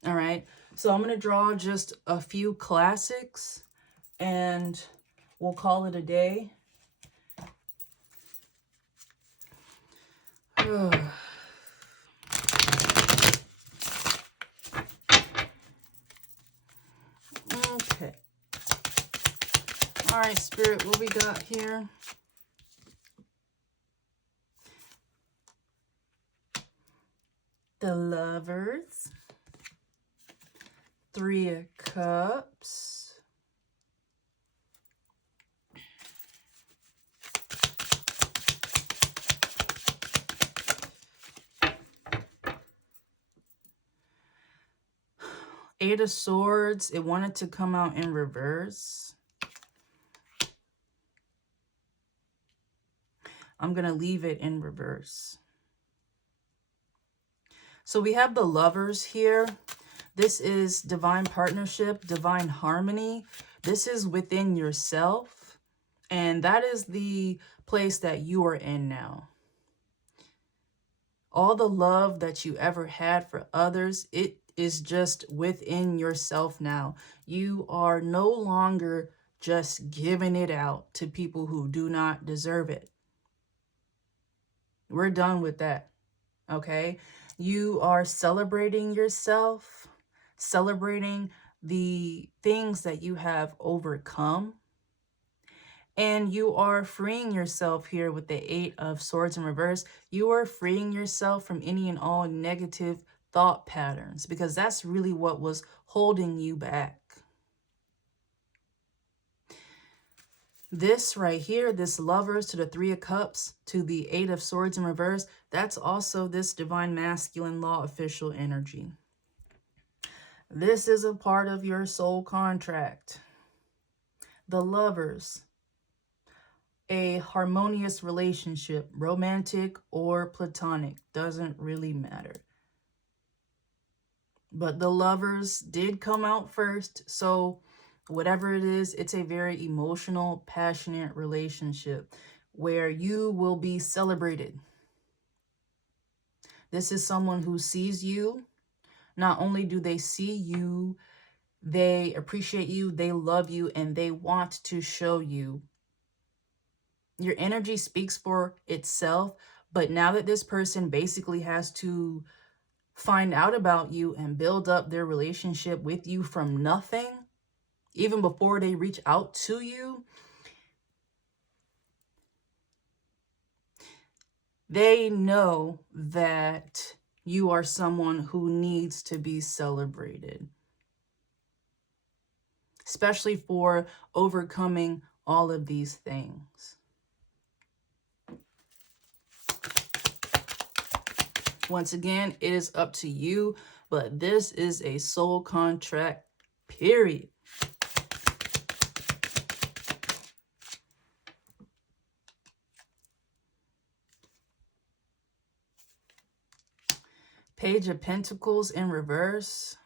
All right. So I'm going to draw just a few classics and we'll call it a day. Okay. All right, Spirit, what we got here? The Lovers. 3 of Cups. Eight of Swords. It wanted to come out in reverse. I'm going to leave it in reverse. So we have the Lovers here. This is divine partnership, divine harmony. This is within yourself. And that is the place that you are in now. All the love that you ever had for others, it is just within yourself now. You are no longer just giving it out to people who do not deserve it. We're done with that, okay? You are celebrating yourself, celebrating the things that you have overcome, and you are freeing yourself here with the 8 of Swords in reverse. You are freeing yourself from any and all negative thought patterns because that's really what was holding you back. This right here, this Lovers to the 3 of Cups to the 8 of Swords in reverse, that's also this divine masculine law official energy. This is a part of your soul contract. The Lovers, a harmonious relationship, romantic or platonic, doesn't really matter. But the Lovers did come out first, so whatever it is, it's a very emotional, passionate relationship where you will be celebrated. This is someone who sees you. Not only do they see you, they appreciate you, they love you, and they want to show you. Your energy speaks for itself, but now that this person basically has to find out about you and build up their relationship with you from nothing, even before they reach out to you, they know that you are someone who needs to be celebrated, especially for overcoming all of these things. Once again, it is up to you, but this is a soul contract, period. Page of Pentacles in reverse.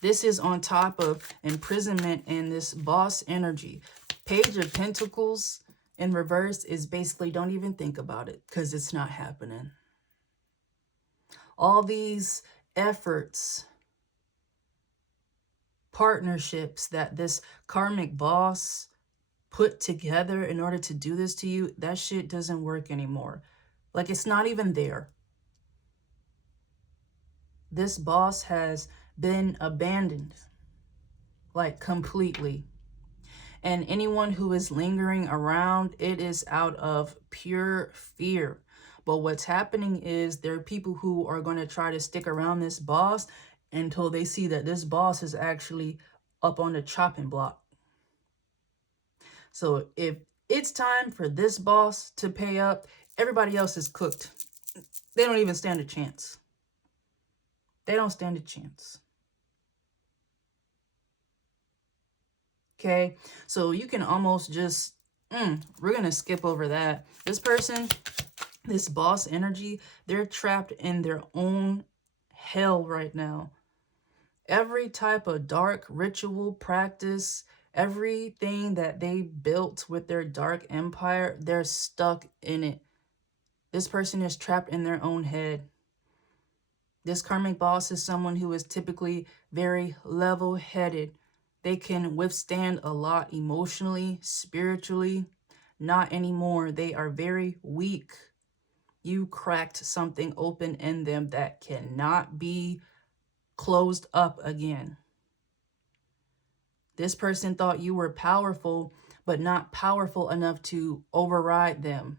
This is on top of imprisonment and this boss energy. Page of Pentacles in reverse is basically don't even think about it because it's not happening. All these efforts, partnerships that this karmic boss put together in order to do this to you, that shit doesn't work anymore. Like, it's not even there. This boss has been abandoned. like completely. And anyone who is lingering around, it is out of pure fear. But what's happening is there are people who are going to try to stick around this boss until they see that this boss is actually up on the chopping block. So if it's time for this boss to pay up, everybody else is cooked. They don't even stand a chance. They don't stand a chance. Okay, so you can almost just, we're going to skip over that. This person, this boss energy, they're trapped in their own hell right now. Every type of dark ritual practice, everything that they built with their dark empire, they're stuck in it. This person is trapped in their own head. This karmic boss is someone who is typically very level-headed. They can withstand a lot emotionally, spiritually. Not anymore. They are very weak. You cracked something open in them that cannot be closed up again. This person thought you were powerful, but not powerful enough to override them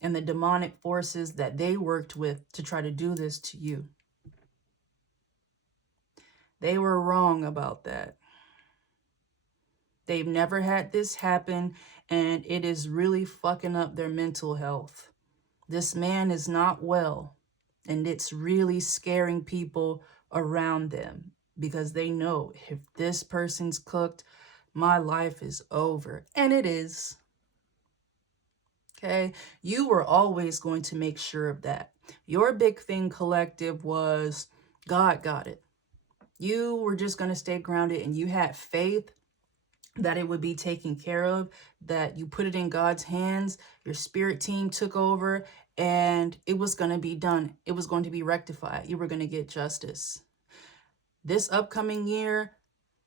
and the demonic forces that they worked with to try to do this to you. They were wrong about that. They've never had this happen, and it is really fucking up their mental health. This man is not well, and it's really scaring people around them because they know if this person's cooked, my life is over. And it is. Okay? You were always going to make sure of that. Your big thing, collective, was God got it. You were just going to stay grounded, and you had faith that it would be taken care of, that you put it in God's hands, your spirit team took over, and it was going to be done. It was going to be rectified. You were going to get justice. This upcoming year,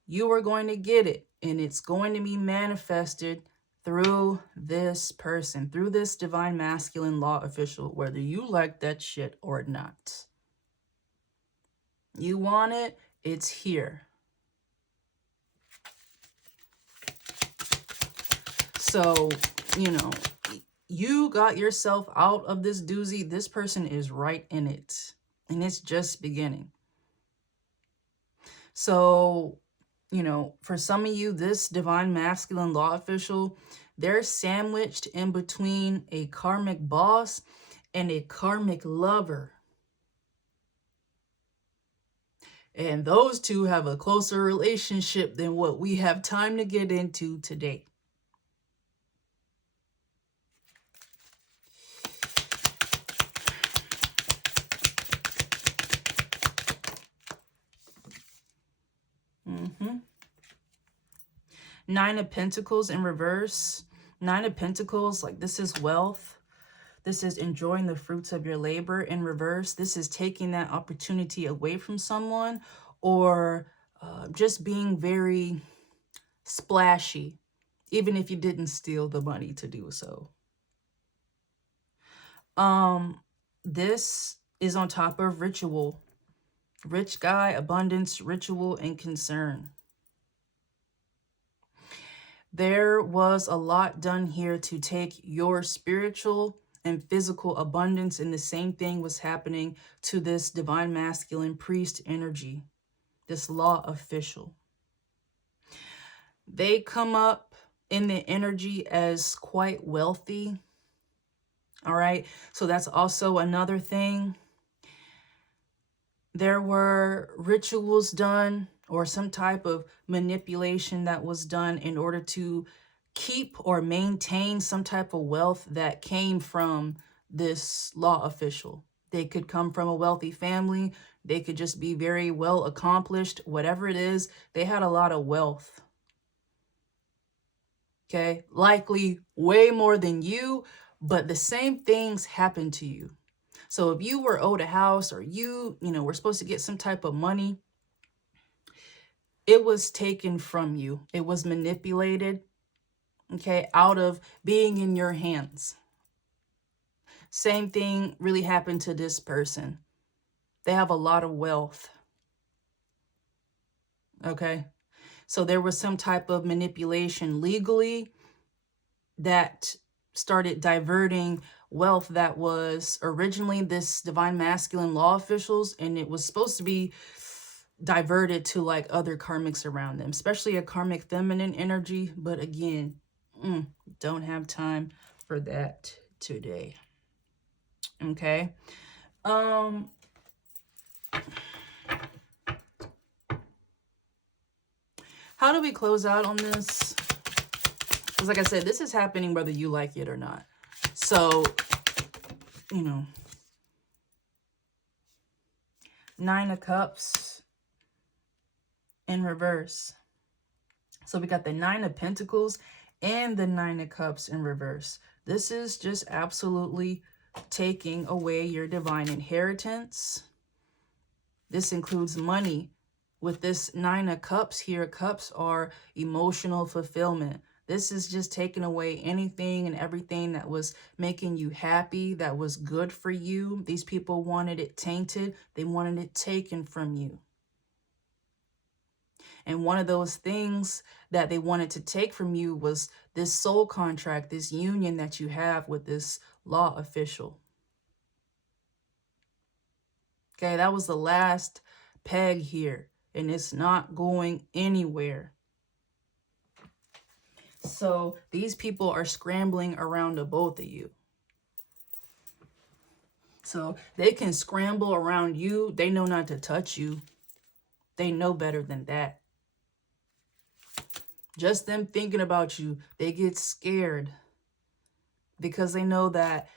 you are going to get it, and it's going to be manifested through this person, through this divine masculine law official, whether you like that shit or not. You want it, it's here. So, you know, you got yourself out of this doozy. This person is right in it, and it's just beginning. So, you know, for some of you, this divine masculine law official, they're sandwiched in between a karmic boss and a karmic lover. And those two have a closer relationship than what we have time to get into today. Nine of Pentacles in reverse. Nine of Pentacles, like this is wealth. This is enjoying the fruits of your labor in reverse. This is taking that opportunity away from someone, or just being very splashy, even if you didn't steal the money to do so. This is on top of ritual. Rich guy, abundance, ritual, and concern. There was a lot done here to take your spiritual and physical abundance, and the same thing was happening to this divine masculine priest energy, this law official. They come up in the energy as quite wealthy. All right, so that's also another thing. There were rituals done or some type of manipulation that was done in order to keep or maintain some type of wealth that came from this law official. They could come from a wealthy family. They could just be very well accomplished. Whatever it is, they had a lot of wealth. Okay, likely way more than you, but the same things happened to you. So if you were owed a house, or you were supposed to get some type of money, it was taken from you. It was manipulated, okay, out of being in your hands. Same thing really happened to this person. They have a lot of wealth, okay? So there was some type of manipulation legally that started diverting wealth that was originally this divine masculine law officials, and it was supposed to be diverted to like other karmics around them, especially a karmic feminine energy. But again, don't have time for that today. Okay. How do we close out on this? Because like I said, this is happening whether you like it or not. So, you know, 9 of Cups in reverse. So we got the 9 of Pentacles and the 9 of Cups in reverse. This is just absolutely taking away your divine inheritance. This includes money. With this 9 of Cups here, cups are emotional fulfillment. This is just taking away anything and everything that was making you happy, that was good for you. These people wanted it tainted. They wanted it taken from you. And one of those things that they wanted to take from you was this soul contract, this union that you have with this law official. Okay, that was the last peg here, and it's not going anywhere. So these people are scrambling around the both of you. So they can scramble around you. They know not to touch you. They know better than that. Just them thinking about you, they get scared because they know that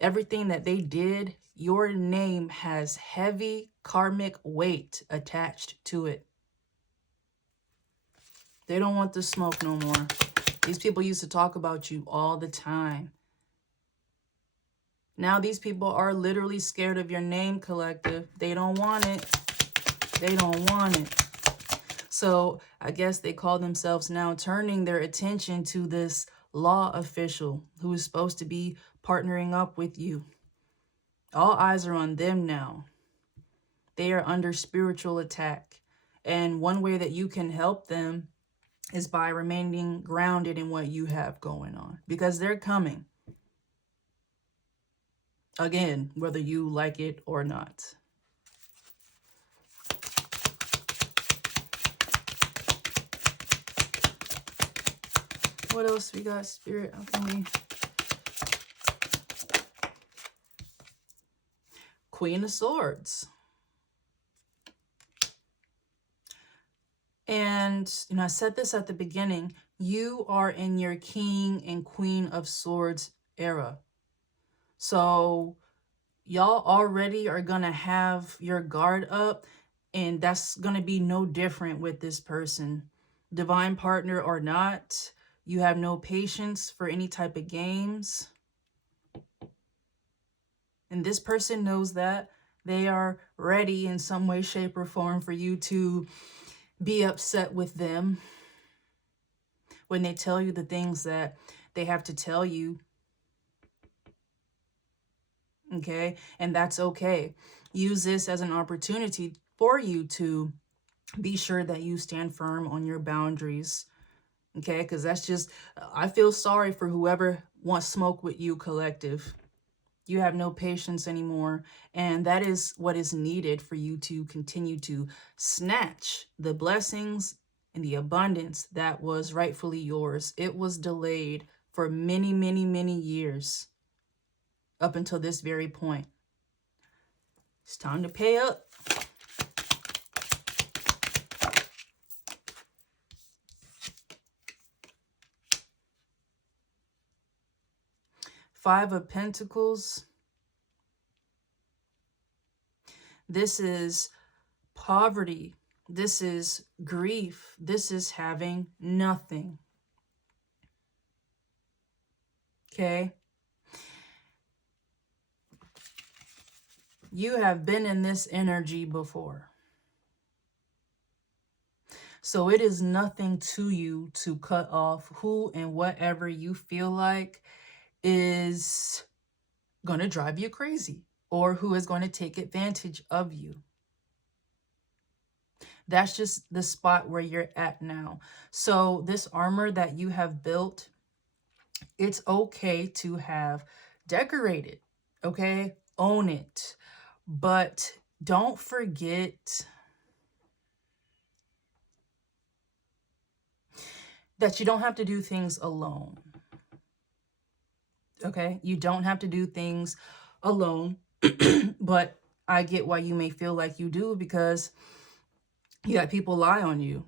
everything that they did, your name has heavy karmic weight attached to it. They don't want the smoke no more. These people used to talk about you all the time. Now these people are literally scared of your name, collective. They don't want it. They don't want it. So I guess they call themselves now turning their attention to this law official who is supposed to be partnering up with you. All eyes are on them now. They are under spiritual attack. And one way that you can help them is by remaining grounded in what you have going on, because they're coming. Again, whether you like it or not. What else we got, Spirit? Okay. Queen of Swords. And, you know, I said this at the beginning. You are in your King and Queen of Swords era. So y'all already are going to have your guard up. And that's going to be no different with this person. Divine partner or not, you have no patience for any type of games. And this person knows that. They are ready in some way, shape, or form for you to be upset with them when they tell you the things that they have to tell you. Okay? And that's okay. Use this as an opportunity for you to be sure that you stand firm on your boundaries. Okay? Because that's just, I feel sorry for whoever wants smoke with you, collective. You have no patience anymore. And that is what is needed for you to continue to snatch the blessings and the abundance that was rightfully yours. It was delayed for many, many, many years up until this very point. It's time to pay up. Five of Pentacles. This is poverty. This is grief. This is having nothing. Okay? You have been in this energy before. So it is nothing to you to cut off who and whatever you feel like is going to drive you crazy or who is going to take advantage of you. That's just the spot where you're at now. So this armor that you have built, it's okay to have decorated, okay? Own it. But don't forget that you don't have to do things alone, okay? You don't have to do things alone, but I get why you may feel like you do, because you got people lie on you,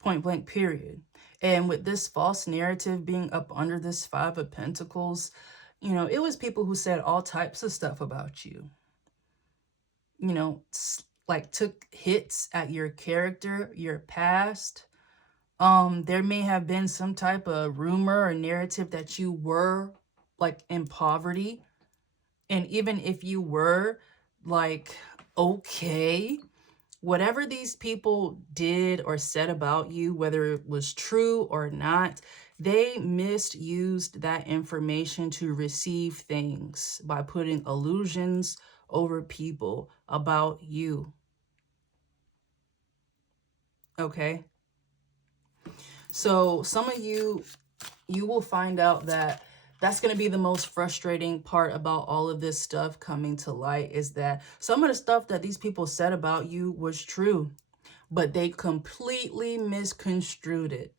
point blank, period. And with this false narrative being up under this Five of Pentacles, you know, it was people who said all types of stuff about you. You know, like took hits at your character, your past. There may have been some type of rumor or narrative that you were like in poverty. And even if you were like, okay, whatever these people did or said about you, whether it was true or not, they misused that information to receive things by putting illusions over people about you. Okay? So some of you will find out that that's going to be the most frustrating part about all of this stuff coming to light, is that some of the stuff that these people said about you was true, but they completely misconstrued it.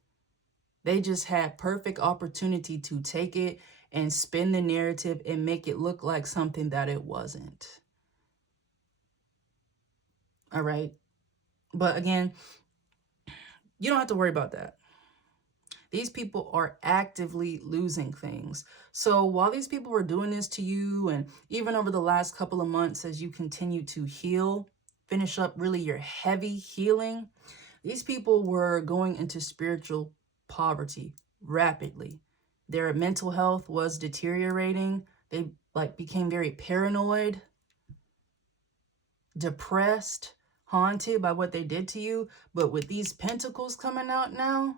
They just had perfect opportunity to take it and spin the narrative and make it look like something that it wasn't. All right. But again, you don't have to worry about that. These people are actively losing things. So while these people were doing this to you, and even over the last couple of months as you continue to heal, finish up really your heavy healing, these people were going into spiritual poverty rapidly. Their mental health was deteriorating. They became very paranoid, depressed, haunted by what they did to you. But with these pentacles coming out now,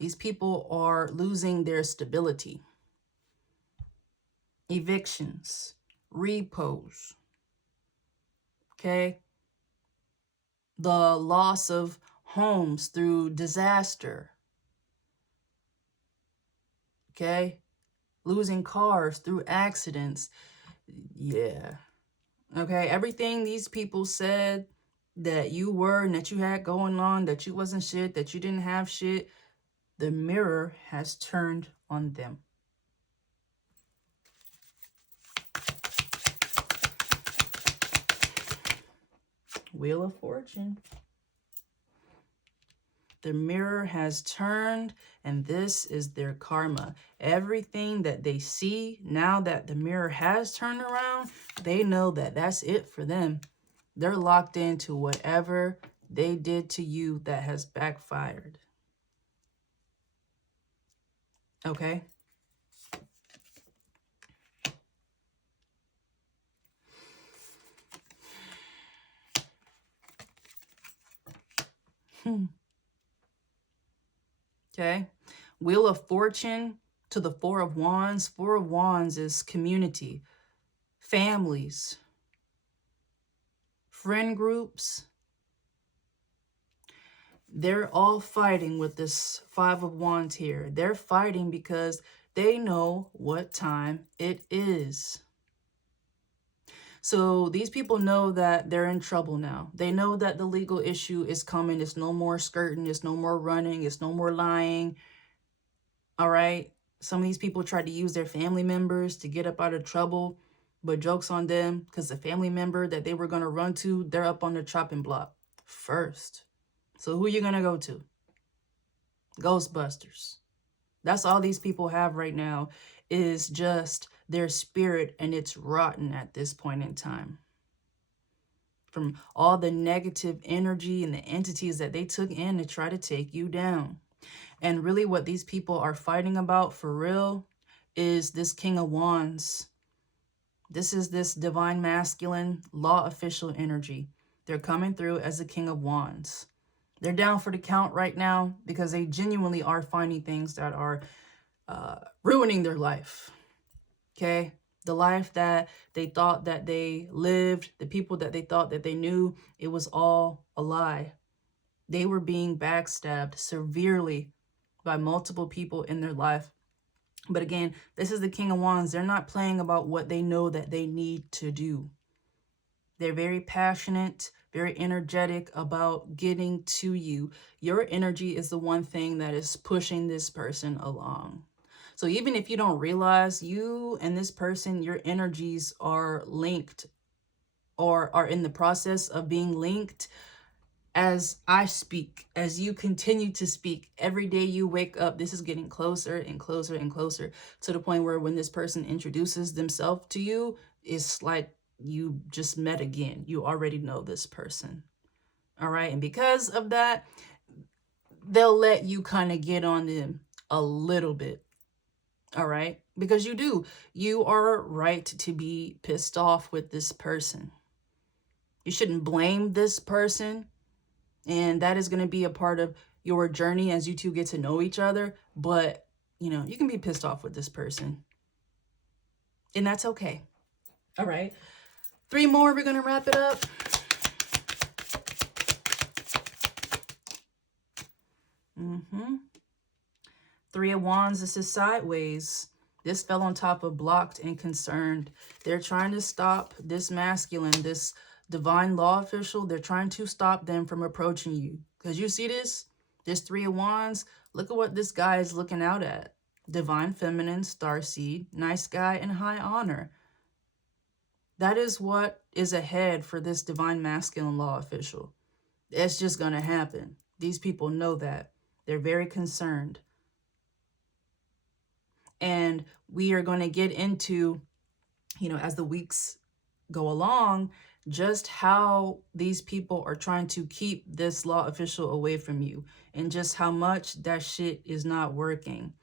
these people are losing their stability. Evictions, repos, okay? The loss of homes through disaster, okay? Losing cars through accidents. Yeah. Okay, everything these people said that you were and that you had going on, that you wasn't shit, that you didn't have shit, the mirror has turned on them. Wheel of Fortune. The mirror has turned, and this is their karma. Everything that they see now that the mirror has turned around, they know that that's it for them. They're locked into whatever they did to you that has backfired. Okay? Okay? Wheel of Fortune to the Four of Wands. Four of Wands is community, families, friend groups. They're all fighting with this Five of Wands here. They're fighting because they know what time it is. So these people know that they're in trouble now. They know that the legal issue is coming. It's no more skirting. It's no more running. It's no more lying. All right. Some of these people tried to use their family members to get up out of trouble, but joke's on them, because the family member that they were going to run to, they're up on the chopping block first. So who are you going to go to? Ghostbusters. That's all these people have right now, is just their spirit, and it's rotten at this point in time. From all the negative energy and the entities that they took in to try to take you down. And really what these people are fighting about for real is this King of Wands. This is this divine masculine law official energy. They're coming through as the King of Wands. They're down for the count right now because they genuinely are finding things that are ruining their life. Okay? The life that they thought that they lived, the people that they thought that they knew, it was all a lie. They were being backstabbed severely by multiple people in their life. But again, this is the King of Wands. They're not playing about what they know that they need to do. They're very passionate, very energetic about getting to you. Your energy is the one thing that is pushing this person along. So even if you don't realize, you and this person, your energies are linked or are in the process of being linked. As I speak, as you continue to speak, every day you wake up, this is getting closer and closer and closer to the point where when this person introduces themselves to you, it's like you just met again. You already know this person. All right. And because of that, they'll let you kind of get on them a little bit. All right. Because you do. You are right to be pissed off with this person. You shouldn't blame this person. And that is going to be a part of your journey as you two get to know each other. But, you know, you can be pissed off with this person. And that's okay. All right. 3 more. We're going to wrap it up. Three of Wands. This is sideways. This fell on top of blocked and concerned. They're trying to stop this masculine, this divine law official. They're trying to stop them from approaching you. Because you see this? This 3 of Wands. Look at what this guy is looking out at. Divine feminine, starseed, nice guy, and high honor. That is what is ahead for this divine masculine law official. It's just going to happen. These people know that. They're very concerned. And we are going to get into, you know, as the weeks go along, just how these people are trying to keep this law official away from you and just how much that shit is not working.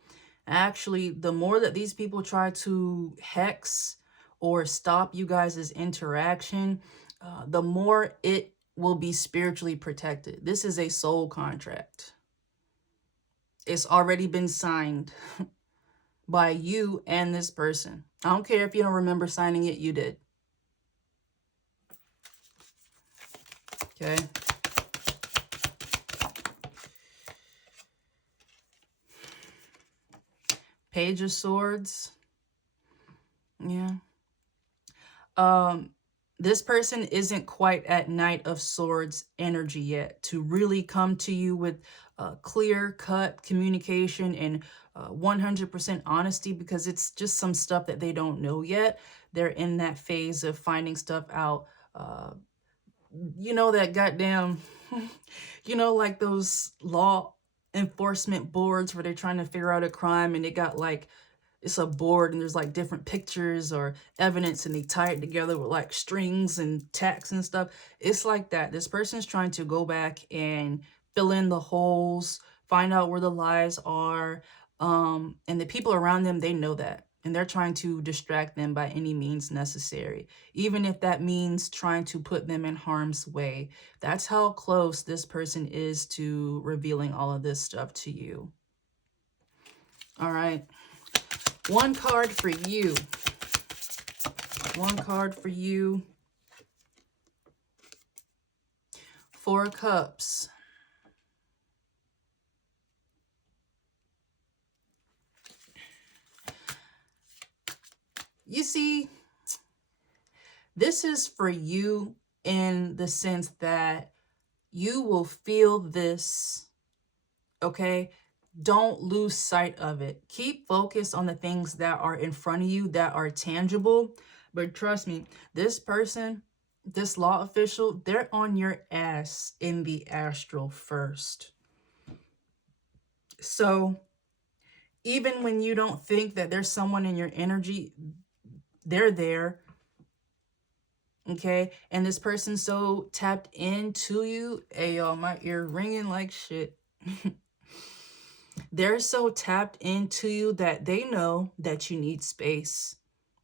Actually, the more that these people try to hex or stop you guys' interaction, the more it will be spiritually protected. This is a soul contract. It's already been signed by you and this person. I don't care if you don't remember signing it, you did. Okay. Page of Swords. Yeah. This person isn't quite at Knight of Swords energy yet to really come to you with clear-cut communication and 100% honesty, because it's just some stuff that they don't know yet. They're in that phase of finding stuff out. You know, that goddamn, you know, like those law enforcement boards where they're trying to figure out a crime and they got like, it's a board and there's like different pictures or evidence and they tie it together with like strings and tacks and stuff. It's like that. This person's trying to go back and fill in the holes, find out where the lies are. And the people around them, they know that. And they're trying to distract them by any means necessary, even if that means trying to put them in harm's way. That's how close this person is to revealing all of this stuff to you. All right. One card for you. One card for you. 4 of Cups. You see, this is for you in the sense that you will feel this, okay? Don't lose sight of it. Keep focused on the things that are in front of you that are tangible. But trust me, this person, this law official, they're on your ass in the astral first. So even when you don't think that there's someone in your energy, they're there. Okay? And this person's so tapped into you. Hey, y'all, my ear ringing like shit. They're so tapped into you that they know that you need space.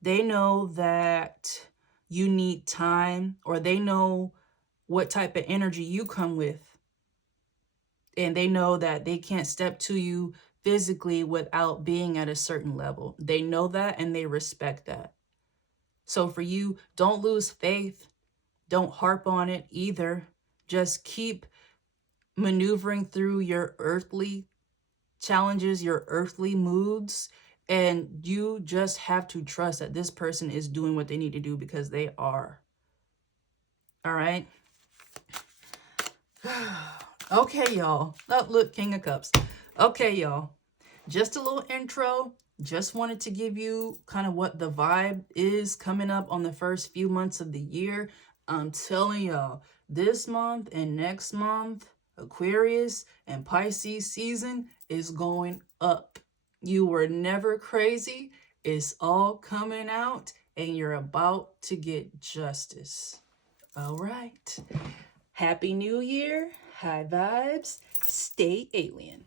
They know that you need time, or they know what type of energy you come with. And they know that they can't step to you physically without being at a certain level. They know that and they respect that. So for you, don't lose faith. Don't harp on it either. Just keep maneuvering through your earthly challenges, your earthly moods, and you just have to trust that this person is doing what they need to do, because they are. All right. Okay, y'all. Oh, look, King of Cups. Okay, y'all. Just a little intro. Just wanted to give you kind of what the vibe is coming up on the first few months of the year. I'm telling y'all, this month and next month, Aquarius and Pisces season is going up. You were never crazy. It's all coming out, and you're about to get justice. All right. Happy New Year. High vibes. Stay alien.